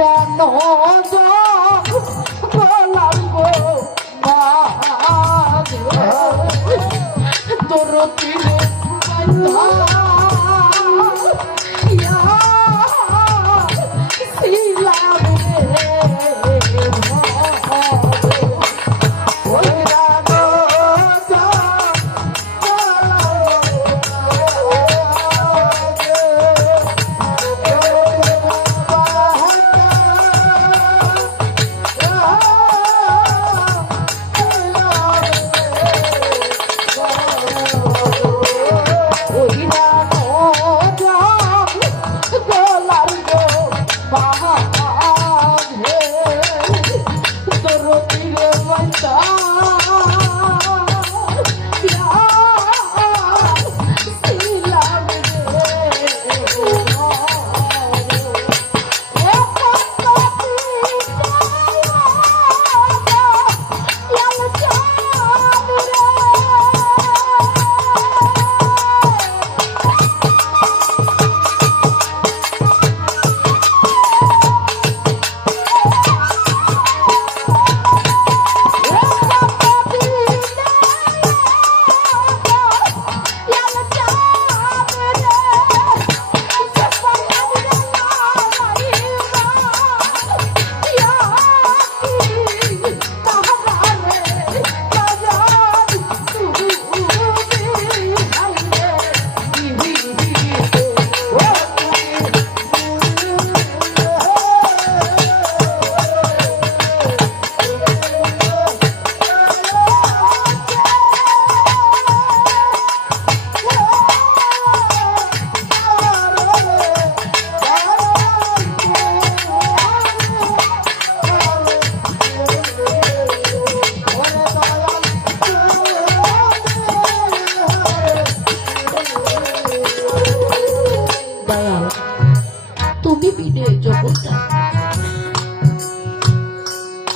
রানো গোলাম গো মাঝে তোর তীরে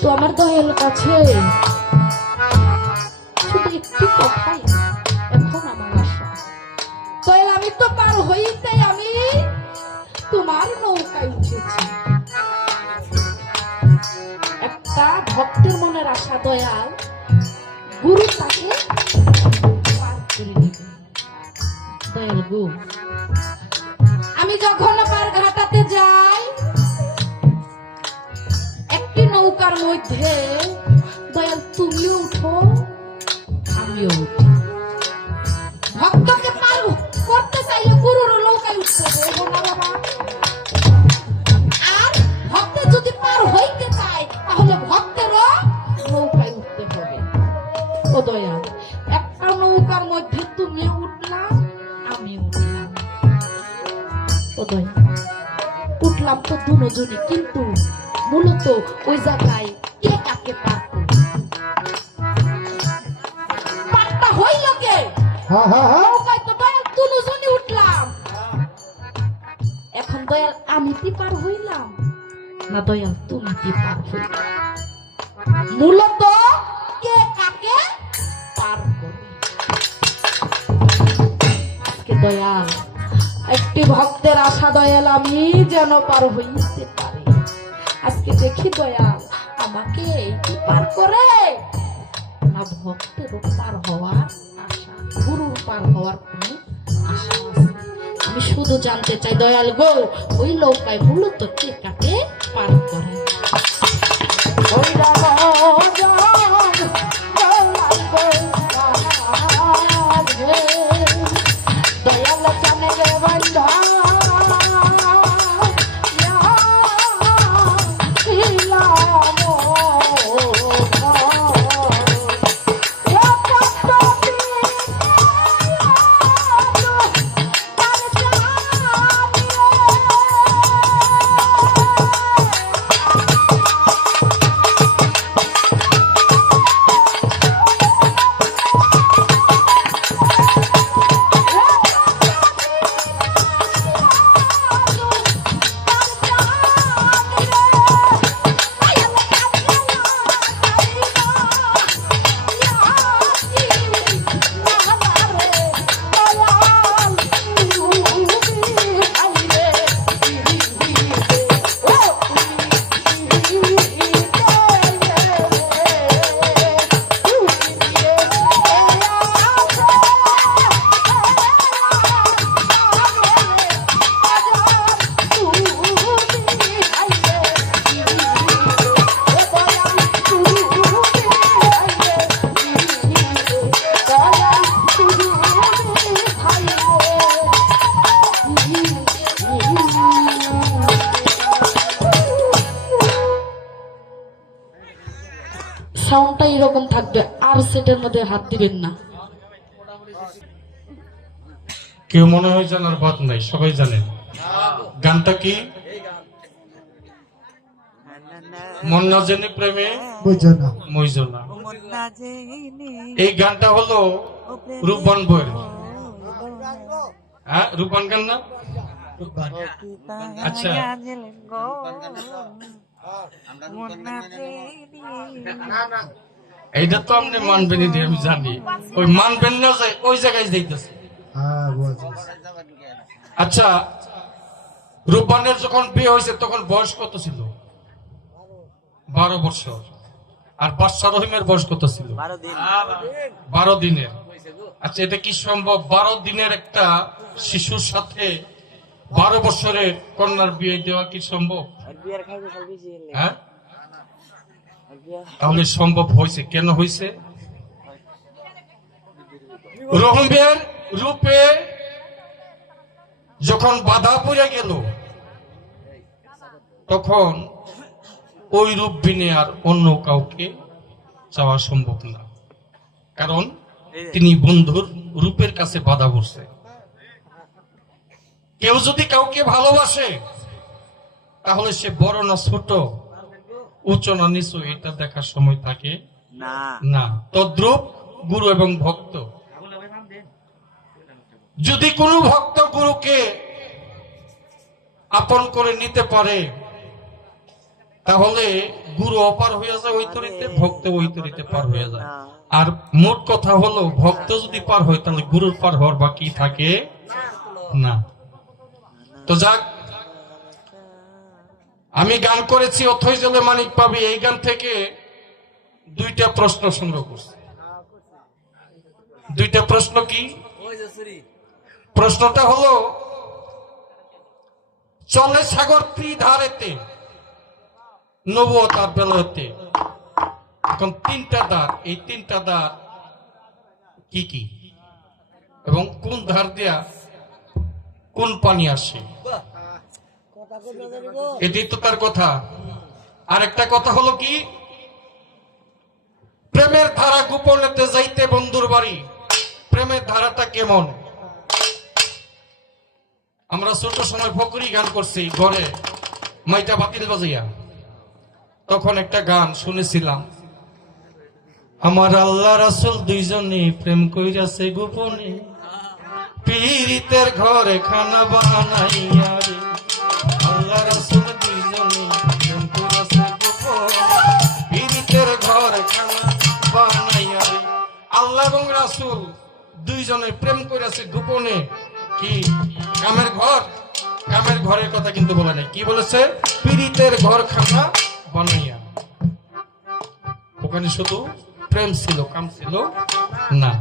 তো আমার দয়াল কাছে শুধু একটু কথাই এখন আমার আশা দয়াল আমি তো পার হইতে আমি তোমার নৌকায় উঠেছি একটা ভক্তের মনের আশা দয়াল গুরু তাকে পার করে নেবে দয়াল গো আমি যখন পার ঘাটাতে যাই একটি নৌকার মধ্যে দয়াল তুমিও উঠো আমিও উঠি ভক্তকে পার করতে চাইলে গুরুর নৌকায় উঠতে হবে না বাবা আর ভক্ত যদি পার হইতে চায় তাহলে ভক্তেরও নৌকায় উঠতে হবে ও দয়াল একটা নৌকার মধ্যে তুমিও উঠলাম আমিও উঠলাম ও দয়াল উঠলাম তো দুজনই কিন্তু মূলত ওই জায়গায় কে কাকে পার করবে পারটা হইল কে নৌকায় তো দয়াল দুজনই উঠলাম এখন দয়াল আমি কি পার হইলাম না দয়াল তুমি কি পার হইলাম মূলত কে কাকে পার করবে আজকে দয়াল একটি ভক্তের আশা দয়াল আমি যেন পার হইতে পারি আজকে দেখি দয়াল আমাকে কি পার করে না ভক্তের পার হওয়ার আশা গুরুর পার হওয়ার কোন আশা আছে আমি শুধু জানতে চাই দয়াল গো ওই নৌকায় মূলত কে কাকে পার করে ওই দয়াল জানে রে বন্ধা সাউন্ডটা এরকম থাকবে, আর সেটের মধ্যে হাত দিবেন না। কেউ মনে হয় জানার বাদ নাই, সবাই জানেন গানটা কি? মন না জেনে প্রেমে বুঝো না মইজো না। এই গানটা হলো রূপবান বইয়ের। হ্যাঁ, রূপবান গান না? আচ্ছা, এইটা তো আপনি মানবেনই, আমি জানি। ওই মানবেন না, ওই জায়গায় যাইতেছে। হ্যাঁ বুঝো আচ্ছা, রূপবানের যখন বিয়ে হয়েছে তখন বয়স কত ছিল? 12 বছর। আর বাদশা রহিমের বয়স কত ছিল? 12 দিনের। আচ্ছা, এটা কি সম্ভব 12 দিনের একটা শিশুর সাথে 12 বছরের কন্যার বিয়ে দেওয়া কি সম্ভব? হ্যাঁ, তাহলে সম্ভব হয়েছে। কেন হয়েছে? রহিমের রূপে যখন বাধা পড়ে গেল, তখন ওই রূপ বিনে আর অন্য কাউকে চাওয়া সম্ভব না, কারণ তিনি বন্ধুর রূপের কাছে বাধা পড়ছে। কেউ যদি কাউকে ভালোবাসে, তাহলে সে বড় না ছোট, উচ্চ না নিচু, এটা দেখার সময় থাকে না। তদ্রূপ গুরু এবং ভক্ত। যদি কোনো ভক্ত গুরুকে আপন করে নিতে পারে, তাহলে গুরু অপার হয়ে যায় ওই তরিতে, ভক্ত ওই তরিতে পার হয়ে যায়। আর মোট কথা হলো, ভক্ত যদি পার হয় তাহলে গুরুর পার হওয়ার বাকি থাকে না। তো যাক, আমি গান করেছি অথই জলে মানিক পাবি। এই গান থেকে 2টা প্রশ্ন সংগ্রহ করছি। 2টা প্রশ্ন কি? প্রশ্নটা হলো, চলে সাগর ত্রিধারেতে নবুয়তার বেলাতে, এখন 3টা দ্বার। এই 3টা দ্বার কি কি এবং কোন ধার দিয়া কোন পানি আসে, এটাই তো তার কথা। আর একটা কথা হলো কি, প্রেমের ধারা গোপনেতে যাইতে বন্ধুর বাড়ি, প্রেমের ধারাটা কেমন? আমরা ছোট সময় ফকরি গান করছি ঘরে মাইটা বাতিল বাজাইয়া, তখন একটা গান শুনেছিলাম, আমার আল্লাহ রাসূল 2 জনে প্রেম কইরাছে গোপনে, পীরিতের ঘরে খানা বানাইয়া রে। আল্লাহ রাসূল 2 জনে প্রেম কইরাছে গোপনে, পীরিতের ঘরে খানা বানাইয়া রে। আল্লাহ এবং রাসূল 2 জনে প্রেম কইরাছে গোপনে। কি কামের ঘর? কামের ঘরের কথা কিন্তু বলে নাই। কি বলেছে? পীরিতের ঘর খানা বানাইয়া। ওখানে শুধু প্রেম ছিল, কাম ছিল না।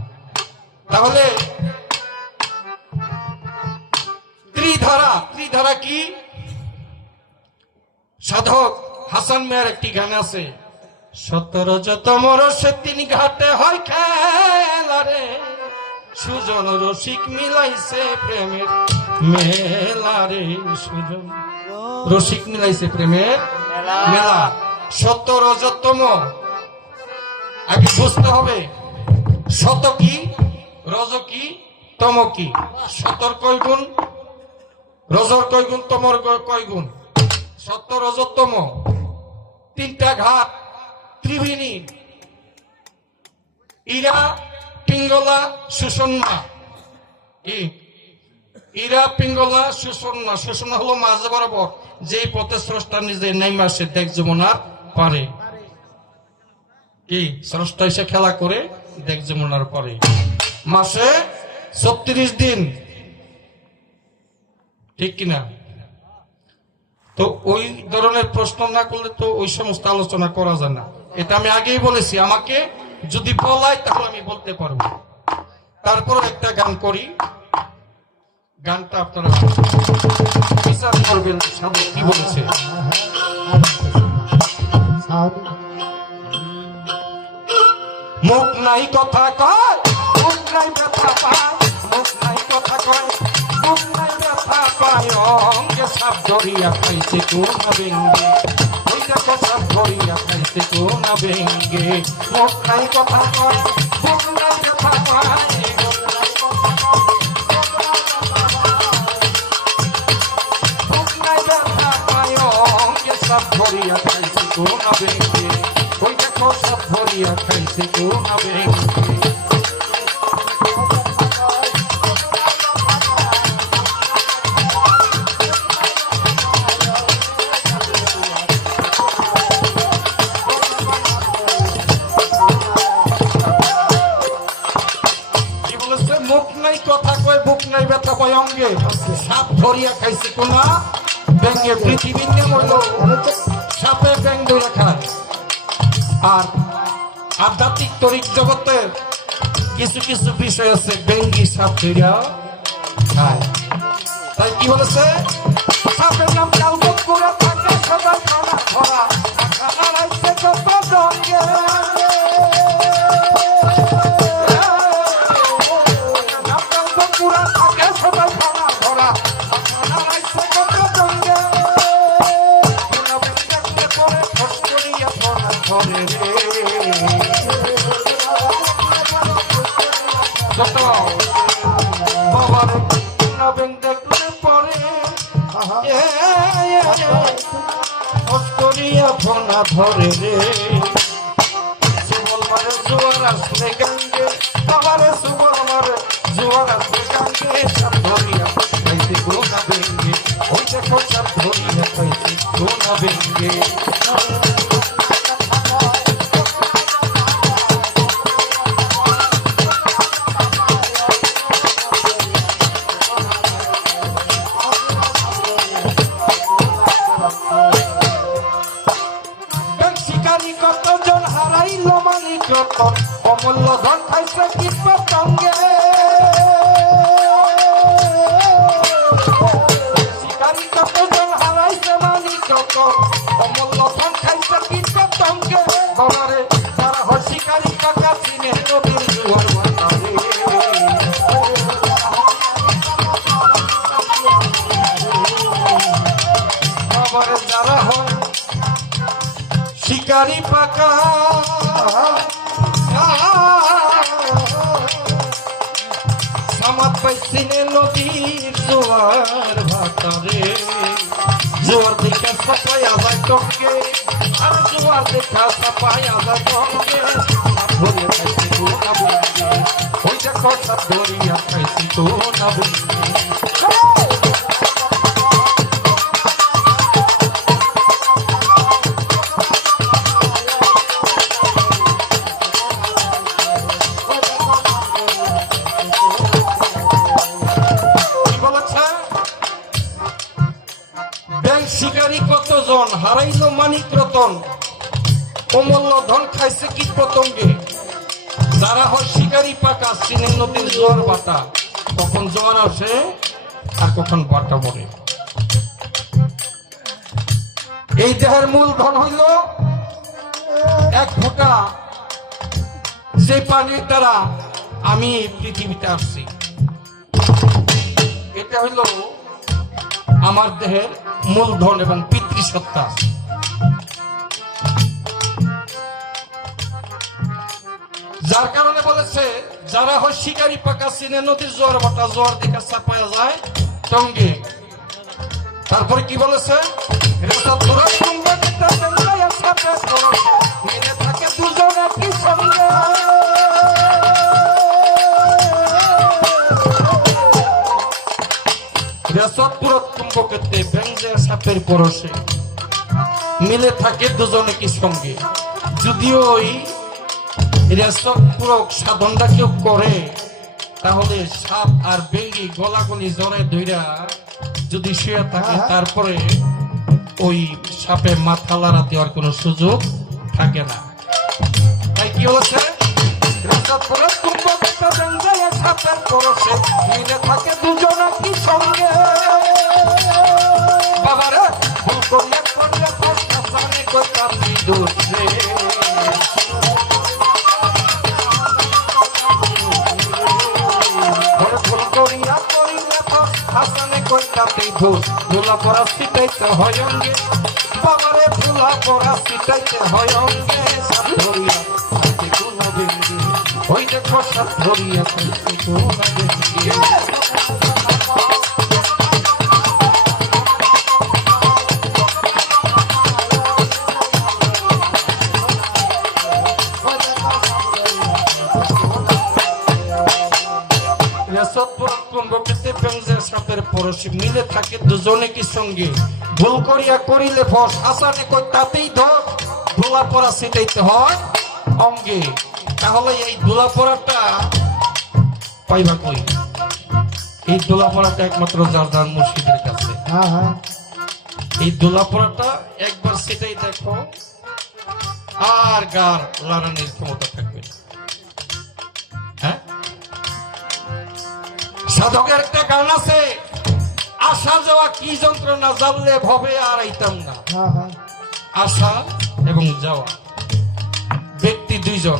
তাহলে ত্রিধারা কি? সাধক হাসান মিয়ার একটি গান আছে, 17 যত মরসে 3 ঘাটে হয় খেলা রে, সুজন রসিক মিলাইছে প্রেমের মেলা রে। সুজন রসিক মিলাইছে প্রেমের মেলা। 17 যতম, আগে বুঝতে হবে শত কি, রজ কি, তম কি। 17 কয় গুণ, রজর কয় গুণ, তমর কয় গুণ? 17 রজতম। 3টা ঘাট, ত্রিবেণী, ইরা, পিঙ্গলা, সুষমা। কি? ইরা, পিঙ্গলা, সুষমা। সুষমা হলো মাঝে বরাবর, যেই পথে স্রষ্টা নিজে নেমে আসে দেখ যমুনার পারে। কি? স্রষ্টা এসে খেলা করে দেখ যমুনার পারে। মাসে 36 দিন, ঠিক কিনা? তো ওই ধরনের প্রশ্ন না করলে তো ওই সমস্ত আলোচনা করা যায় না। এটা আমি আগেই বলেছি, আমাকে যদি বলাই তাহলে আমি বলতে পারবো। তারপর একটা গান করি, গানটা আপনারা বিচার করবেন সাধক কি বলেছে। মুখ নাই কথা কয়, মুখ নাই ব্যথা পায়, মুখ নাই কথা কয়, মুখ নাই ব্যথা পায়। পায় অঙ্গে সাপ ধরিয়া খাইছে কোনা বেঙ্গে ওই দেখো সাপ ধরিয়া খাইছে কোনা বেঙ্গে মুখ নাই কথা কয় মুখ নাই কথা কয় মুখ নাই কথা পায় অঙ্গে সাপ ধরিয়া খাইছে কোনা বেঙ্গে ওই দেখো সাপ ধরিয়া খাইছে কোনা বেঙ্গে মুখ নাই কথা কয় বুক নাই ব্যথা পায় অঙ্গে সাপ ধরিয়া খাইছে কোনা ব্যাঙে পৃথিবীর নিয়ম হইল সাপে ব্যাঙ ধরে খায় আর আধ্যাত্মিক তরিক জগতের কিছু কিছু বিষয় আছে ব্যাঙি সাপ ধরিয়া খায় তাই কি বলেছে সাপের নাম কালবত করে থাকে সবাই খানা ধরা খানা রাইছে কত ডঙ্গে ধরে রে সুবল মারে জোয়ার আসলে গঙ্গে বাবারে সুবল মারে জোয়ার আসলে গঙ্গে সব ধরিয়া খাইছে কোনা বেঙ্গে ওই দেখো সব ধরিয়া খাইছে কোনা বেঙ্গে অমূল্য ধন খাইছে কি পতঙ্গে শিকারী কতজন হারাইছে মানি কত অমূল্য ধন খাইছে কি পতঙ্গে ঘরে তারা হয় শিকারী কাকা চিনে নদীর জোয়ার বাতারে ঘরে যারা হয় শিকারী পাকা সামাদ পাইছিনে নদীর জোয়ার ভাতারে জোয়ার দেখা সাপাইয়া যায় টঙ্গে আর জোয়ার দেখা সাপাইয়া যায় টঙ্গে ধরিয়া খাইছি কোনা বেঙ্গে ওই দেখো সব ধরিয়া খাইছি কোনা বেঙ্গে শিকারী কতজন হারাইল মানিক রতন অমূল্য ধন খাইছে কীট পতঙ্গে যারা হয় শিকারী পাকা চিনে নদীর জোয়ার বাটা কখন জোয়ার আসে আর কখন বাটা পড়ে এই দেহের মূল ধন হইল এক ফোঁটা যে পানির দ্বারা আমি পৃথিবীতে আসছি এটা হইল আমার দেহের মূলধন এবং পিতৃসত্তা যার কারণে বলেছে যারা হয় শিকারী পাকা চিনে নদীর জোয়ার বাটা জোয়ার দেখা চাপায়া যায় টঙ্গে তারপরে কি বলেছে থাকে দুজন একই সঙ্গে কুম্ভক্ষেত্রে ব্যাঙের সাপের পরশে মিলে থাকে দুজনে কি সঙ্গে যদিও ওই রেশকপূরক সাধনটা কেউ করে তাহলে সাপ আর বেঙ্গি গলাগলি জড়ে ধইরা যদি শুয়ে থাকে তারপরে ওই সাপে মাথা লাড়া দেওয়ার কোনো সুযোগ থাকে না তাই কি হচ্ছে সাপের পরশে মিলে থাকে দুজনে কি সঙ্গে বাবারে ভুল করলে করলে সামনে করতাম দূরে ভুল করিয়া করিলে হাসানে করতাম দোষ ধুলা পড়া ছিটাইতে হয় অঙ্গে বাবারে ধুলা পড়া ছিটাইতে হয় অঙ্গে সাপ ধরিয়া হাতে গোলা ভেঙ্গে ওই দেখো সাপ ধরিয়া হাতে গোলা ভেঙ্গে সাপের পরশে মিলে থাকে দুজনে কি সঙ্গে ভুল করিয়া করিলে ফস আসানে কই তাতেই ধর ধুলা পড়া ছিটাইতে হয় অঙ্গে তাহলে এই ধুলা পড়াটা পাইবা কই এই ধুলা পড়াটা একমাত্র জারদান মুর্শিদের কাছে হ্যাঁ হ্যাঁ এই ধুলা পড়াটা একবার ছিটাই দেখো আর গার লড়ানোর ক্ষমতা থাকবে না। হ্যাঁ সাধকের একটা গান আছে আসা যাওয়া কি যন্ত্রণা জানলে ভবে আর আইতাম না হ্যাঁ হ্যাঁ আসা এবং যাওয়া ব্যক্তি দুইজন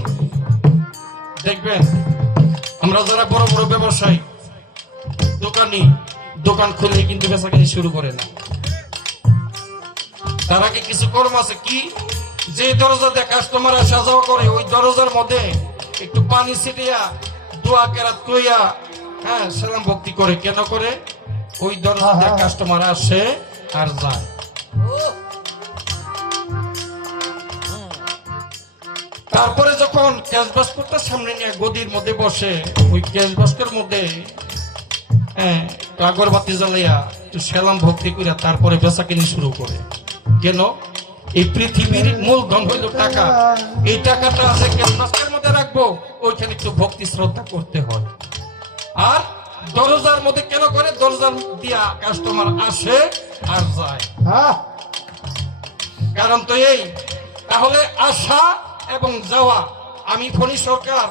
দেখবেন আমরা যারা বড় বড় ব্যবসায়ী দোকানি দোকান খুলে কিন্তু বেচাকেনি শুরু করে না তার আগে কিছু কর্ম আছে কি যে দরজা দিয়ে কাস্টমার আসা যাওয়া করে ওই দরজার মধ্যে একটু পানি ছিটিয়া দোয়া কেরাত কইয়া হ্যাঁ সালাম ভক্তি করে কেন করে ওই দরজা দিয়ে কাস্টমার আসে আর যায় তারপরে যখন ক্যাশ বাস্কটটা সামনে নিয়ে গদির মধ্যে বসে ওই ক্যাশ বাস্কের মধ্যে হ্যাঁ আগরবাতি জ্বালাইয়া একটু সালাম ভক্তি করিয়া তারপরে বেচা কিনি শুরু করে কেন এই পৃথিবীর মূলধন হইল টাকা এই টাকাটা আছে ক্যাশ বাস্কের মধ্যে রাখবো ওইখানে একটু ভক্তি শ্রদ্ধা করতে হয় আর দরজার মধ্যে কেন করে দরজার দিয়া কাস্টমার আসে আর যায় হ্যাঁ কারণ তো এই তাহলে আসা এবং যাওয়া আমি ফণী সরকার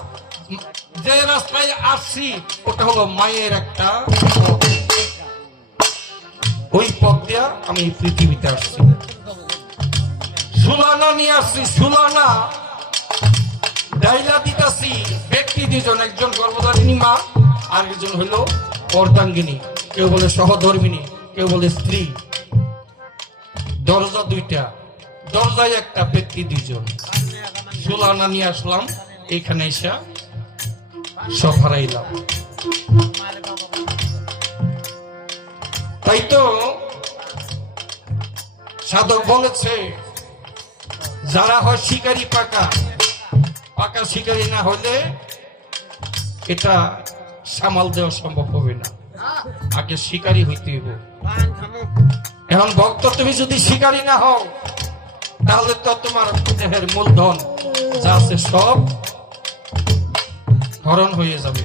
যে রাস্তায় আসছি ওটা হলো মায়ের একটা পথ। ওই পথ দিয়া আমি এই পৃথিবীতে আসছি সুলানা নিয়ে আসছি সুলানা ডাইলা দিতাছি ব্যক্তি দুজন একজন গর্ভধারিণী মা আর একজন হলো অর্ধাঙ্গিনী কেউ বলে সহধর্মিনী কেউ বলে স্ত্রী দরজা দুইটা দরজায় একটা ব্যক্তি দুইজন সুলানা নিয়ে আসলাম এইখানে এসে সব হারাইলাম তাই তো সাধক বলেছে যারা হয় শিকারী পাকা পাকা শিকারী না হলে এটা সামাল দেওয়া সম্ভব হবে না আগে শিকারী হইতে হবে এখন ভক্ত তুমি যদি শিকারী না হও তাহলে তো তোমার দেহের মূলধন যা আছে সব হরণ হয়ে যাবে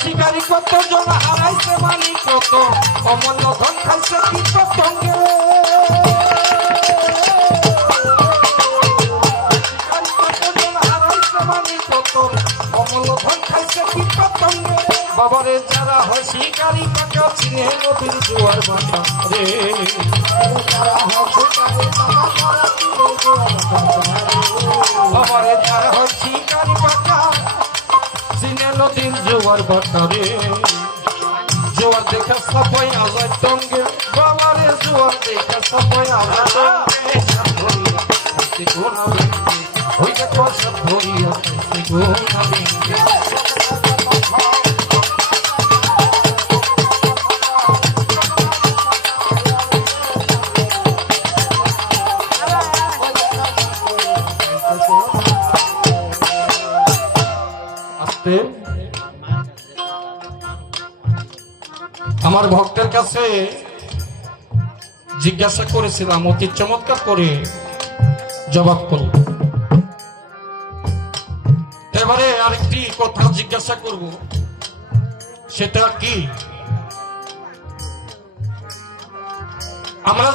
শিকারী কত জন হারাইছে মালিক কত অমূল্য ধন খাইছে কি পতঙ্গে বাবারে যারা হয় শিকারী পাকা চিনে নদীর জোয়ার ভাটা রে বাবারে যারা হয় শিকারী পাকা চিনে নদীর জোয়ার ভাটা রে জোয়ার দেখা সবাই আজাদ টঙ্গে বাবারে জোয়ার দেখা সবাই আজাদ ওই দেখো সব ধরিয়া গোনা ভেঙ্গে আমার ভক্তের কাছে জিজ্ঞাসা করেছিলাম অতি চমৎকার করে জবাব করল এবারে আরেকটি কথা জিজ্ঞাসা করব সেটা কি আমরা